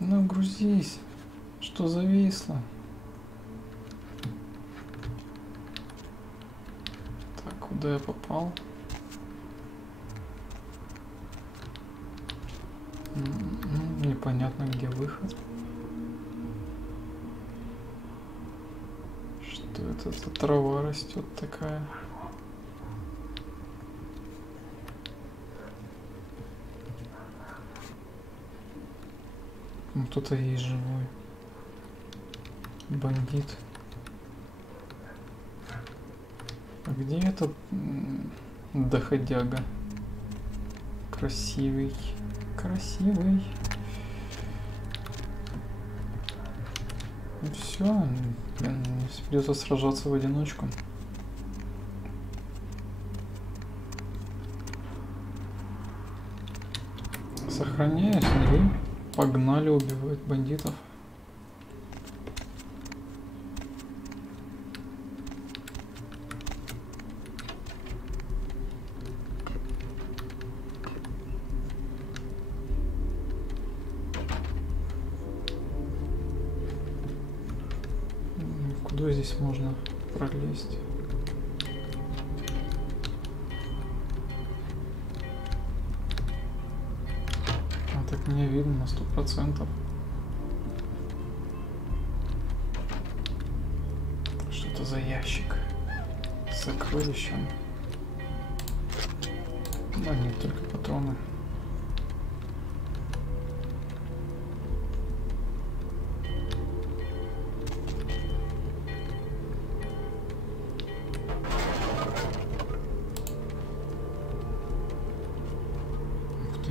Ну, грузись. Что зависло? Так, куда я попал? Непонятно, где выход. Что это за трава растет такая? Ну, кто-то есть живой. Бандит. А где этот доходяга? Красивый. Красивый. Все, блин, придется сражаться в одиночку. Сохраняюсь, и погнали убивать бандитов. Куда здесь можно пролезть? А так меня видно на 100%. Что это за ящик с сокровищем? Да нет, только патроны.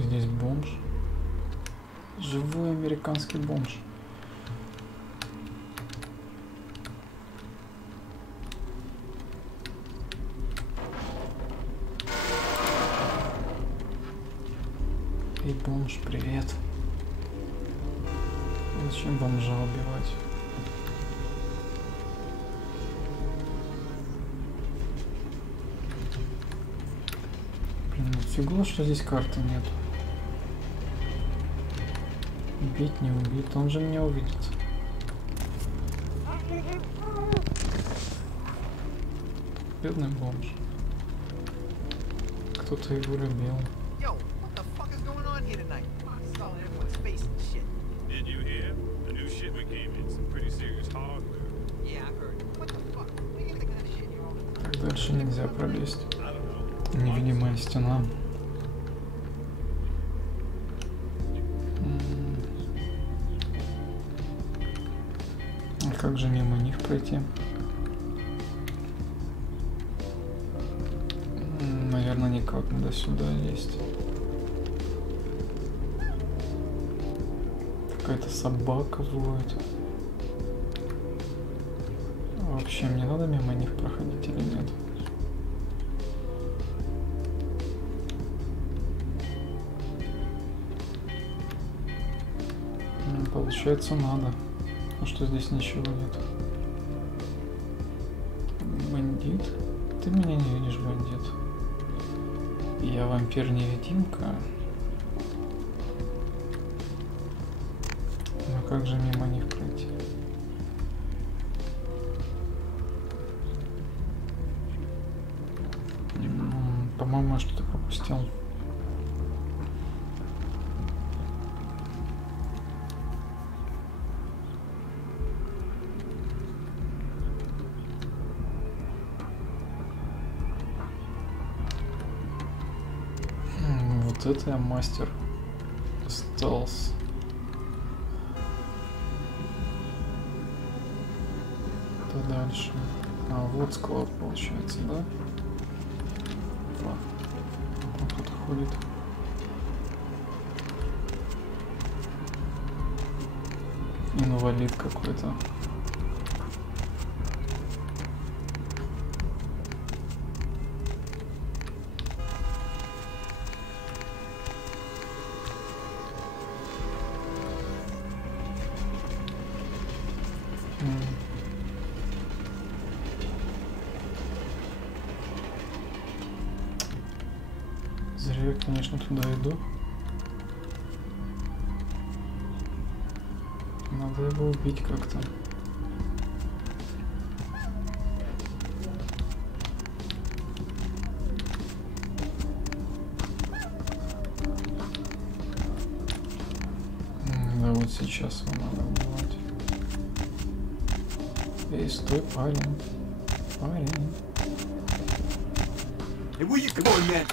Здесь бомж. Живой американский бомж. Эй, бомж, привет. Зачем бомжа убивать? Блин, фигово, что здесь карты нет. Убить, не убить, он же меня увидит. Бедный бомж. Кто-то его любил. Так, дальше нельзя пролезть. Невидимая стена. Как же мимо них пройти? Наверное, никак. Надо сюда лезть. Какая-то собака воет. Вообще, мне надо мимо них проходить или нет? Получается, надо. Ну что, здесь ничего нет. Бандит? Ты меня не видишь, бандит. Я вампир-невидимка. Но как же мимо них пройти? По-моему, я что-то пропустил. это я мастер стелс. Что дальше? А, вот склад получается, да? Там кто-то ходит. Инвалид какой-то. Зря я, конечно, туда иду. Надо его убить как-то. Да, вот сейчас его надо убивать. Эй, стой, парень. Парень. Hey, where you going, man?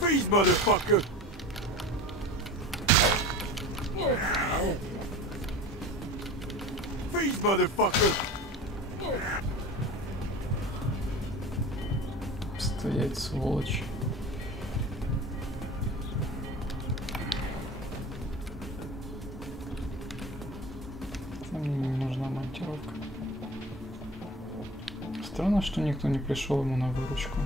Freeze, motherfucker! Freeze, motherfucker! Стоять, сволочь. Мне не нужна монтировка. Странно, что никто не пришел ему на выручку.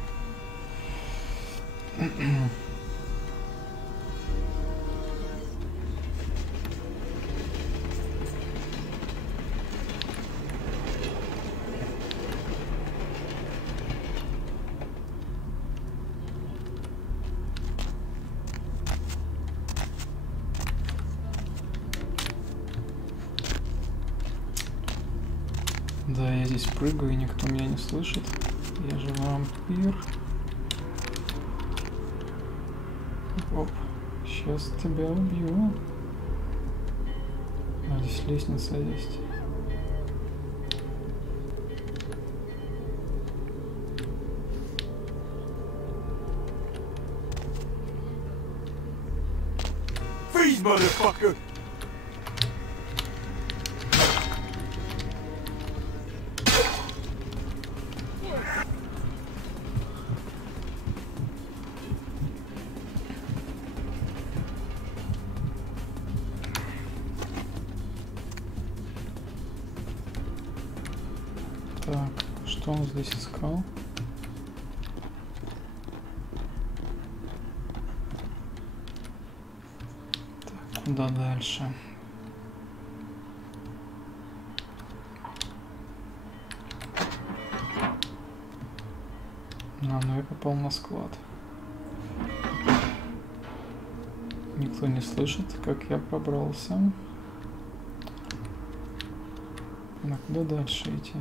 Да, я здесь прыгаю, и никто меня не слышит. Я же вампир. Оп, сейчас тебя убью. А здесь лестница есть. Freeze, motherfucker! Так, что он здесь искал? Так, куда дальше? А, ну я попал на склад. Никто не слышит, как я пробрался. А куда дальше идти?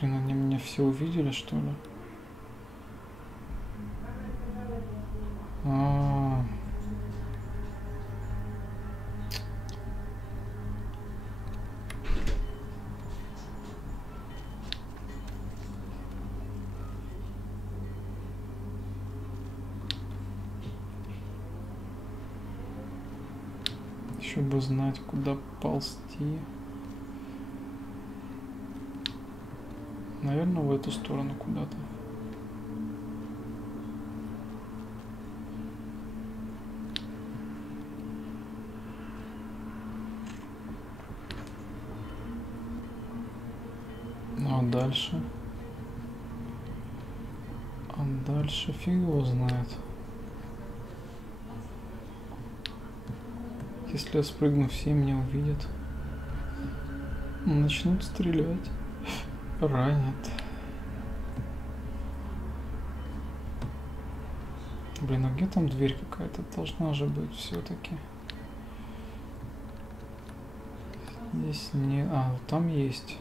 Блин, они меня все увидели, что ли? Еще бы знать, куда ползти. Наверное, в эту сторону куда-то. Ну а дальше? А дальше фиг его знает. Если я спрыгну, все меня увидят. Начнут стрелять. Ранят. Блин, а где там дверь какая-то? Должна же быть все-таки. Здесь не... А, вот там есть.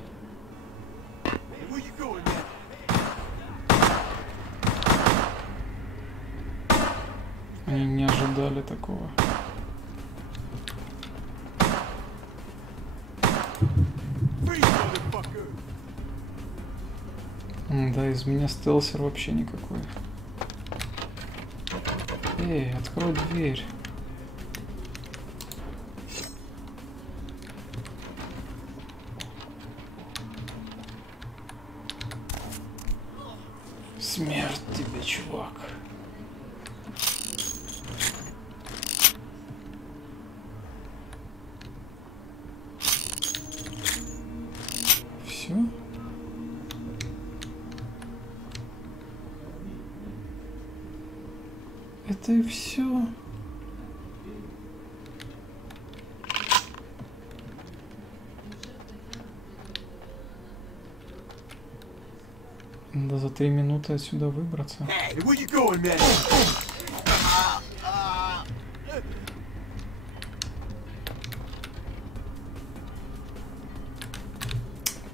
Они не ожидали такого. Да, из меня стелсер вообще никакой. Эй, открой дверь. Смерть тебе, чувак. Все? Это и все. Надо за 3 минуты отсюда выбраться.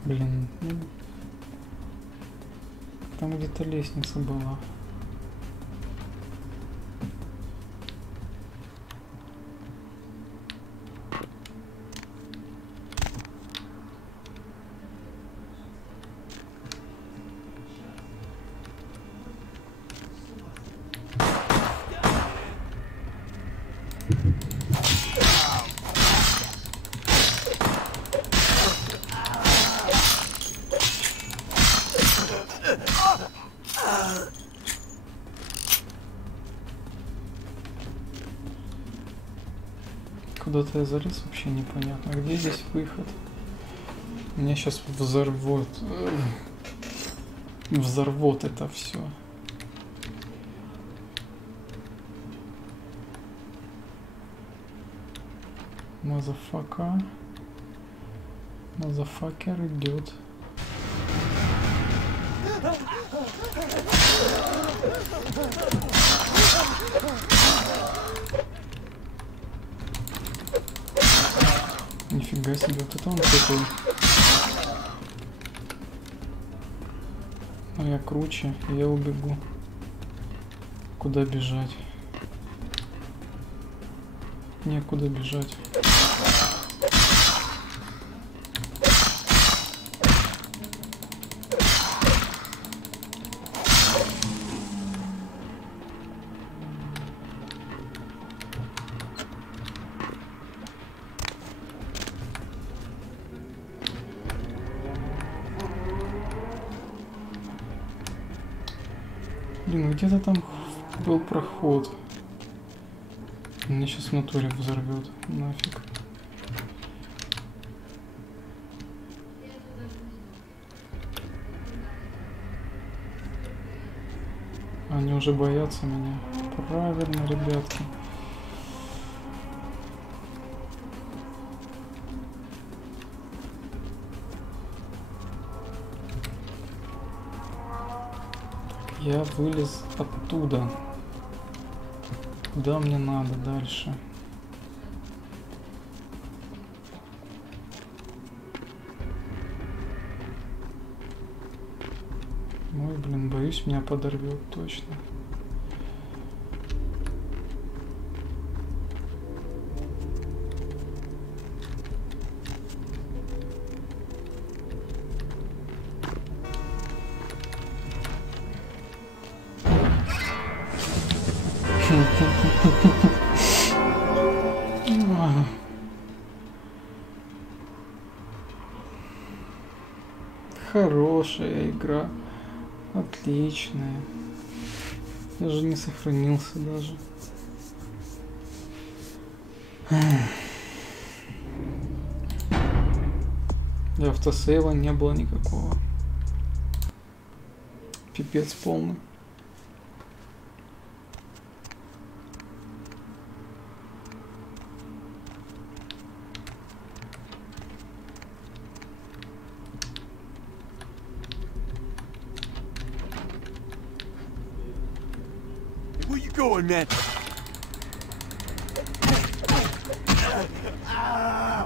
Блин, ну, там где-то лестница была. Куда-то я залез, вообще непонятно. Где здесь выход? Меня сейчас взорвут. Взорвут это все. Мазафака. Мазафакер идет. Нифига себе, вот это он такой. А я круче, я убегу. Куда бежать? Некуда бежать. Блин, где-то там был проход. Меня сейчас в натуре взорвет. Нафиг. Они уже боятся меня. Правильно, ребятки. Я вылез оттуда. Куда мне надо дальше? Ой, блин, боюсь, меня подорвет точно. Хорошая игра. Отличная. Я же не сохранился даже. И автосейва не было никакого. Пипец полный.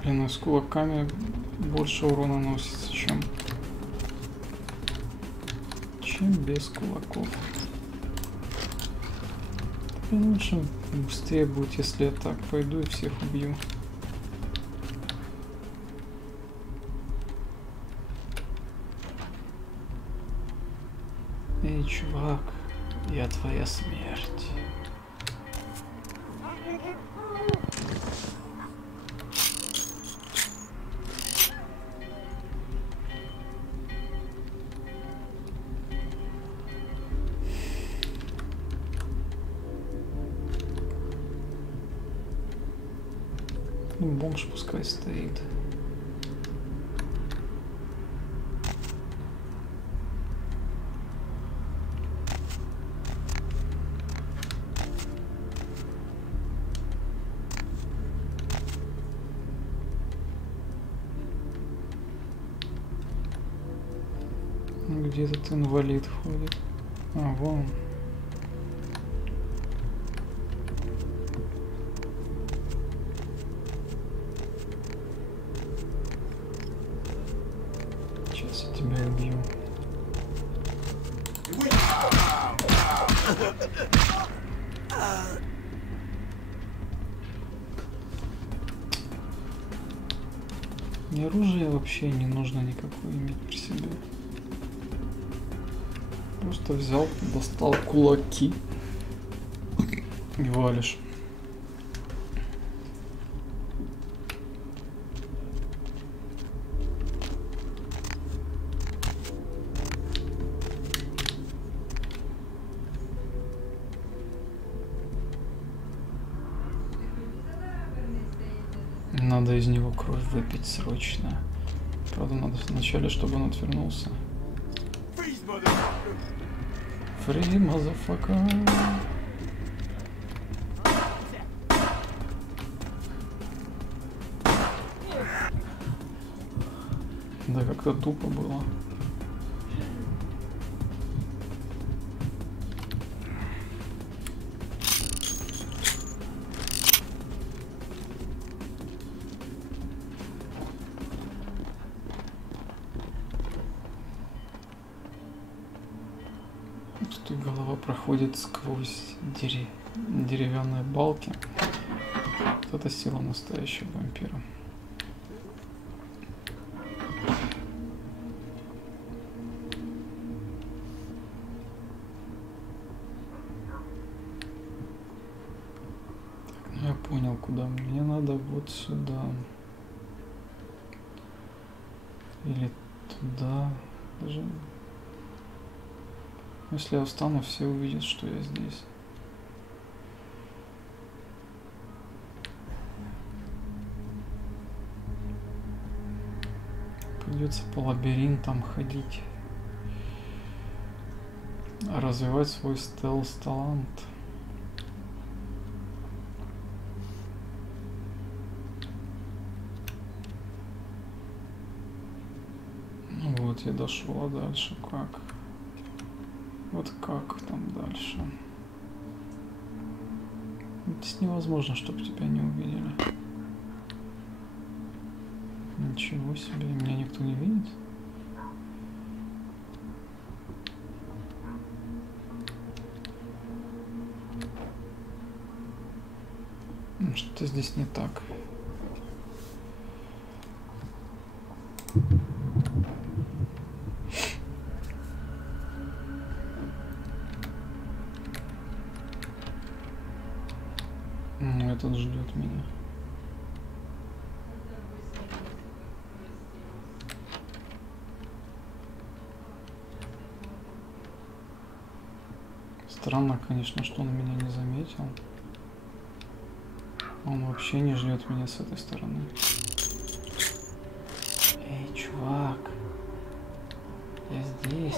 Блин, с кулаками больше урона наносится, чем без кулаков. Блин, лучше быстрее будет, если я так пойду и всех убью. Эй, чувак, я твоя смерть. Ну, бомж пускай стоит. Где этот инвалид ходит? А, вон. Сейчас я тебя убью. И оружия вообще не нужно никакое иметь при себе. Просто взял, достал кулаки и валишь. Надо из него кровь выпить срочно. Правда, надо вначале, чтобы он отвернулся. Free motherfucker. Да, как-то тупо было. Голова проходит сквозь деревянные балки. Вот это сила настоящего вампира. Так, ну я понял, куда мне надо. Вот сюда. Или туда. Даже... Если я встану, все увидят, что я здесь. Придется по лабиринтам ходить. Развивать свой стелс-талант. Ну вот, я дошел, а дальше как? Вот как там дальше? Здесь невозможно, чтобы тебя не увидели. Ничего себе, меня никто не видит. Что-то здесь не так. Этот ждет меня. Странно, конечно, что он меня не заметил. Он вообще не ждет меня с этой стороны. Эй, чувак, я здесь.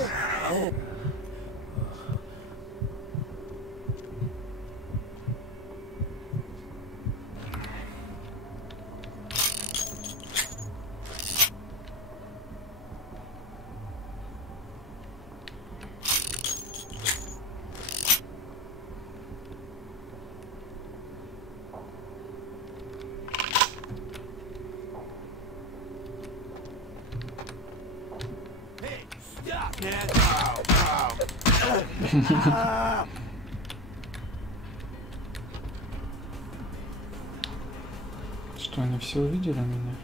что, они все увидели меня?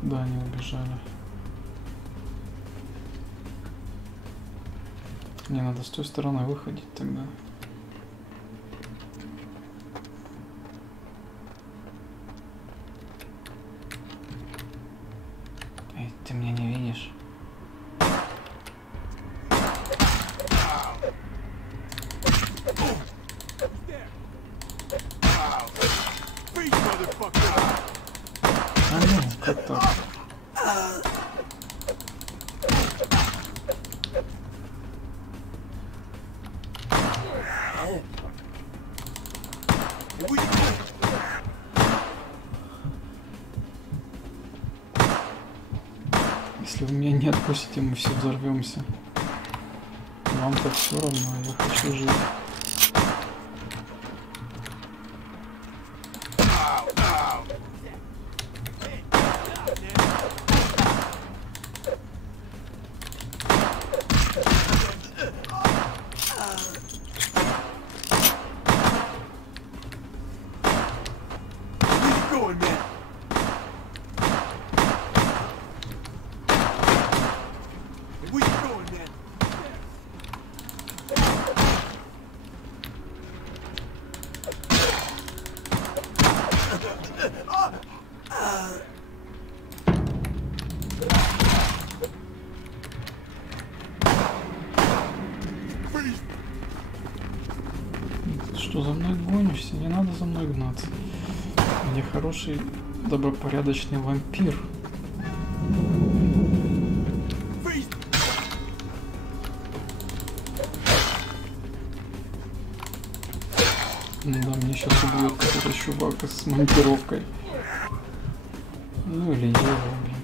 Куда они убежали? Мне надо с той стороны выходить тогда. Эй, ты меня не видишь? А ну, как так? Если вы меня не отпустите, мы все взорвемся. Вам-то все равно, я хочу жить. Что, за мной гонишься? Не надо за мной гнаться. Я хороший, добропорядочный вампир. Ну да, мне сейчас убьет какой-то чувак с монтировкой. Ну или я его убью.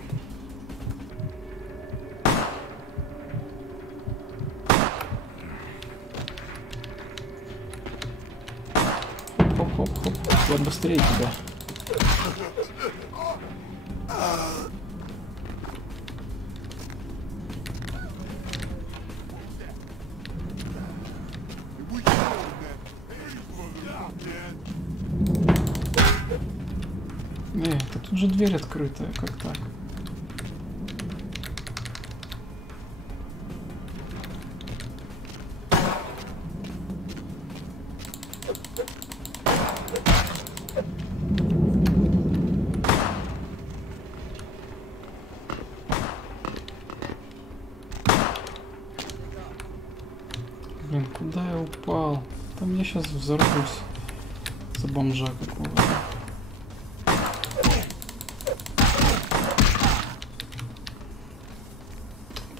Хоп-хоп-хоп. Я быстрее тебя. Тут же дверь открытая, как так? Блин, куда я упал? Там я сейчас взорвусь за бомжа какого-то.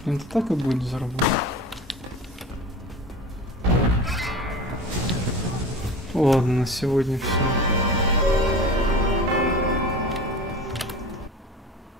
Блин, это так и будет взорвать. Ладно, на сегодня все.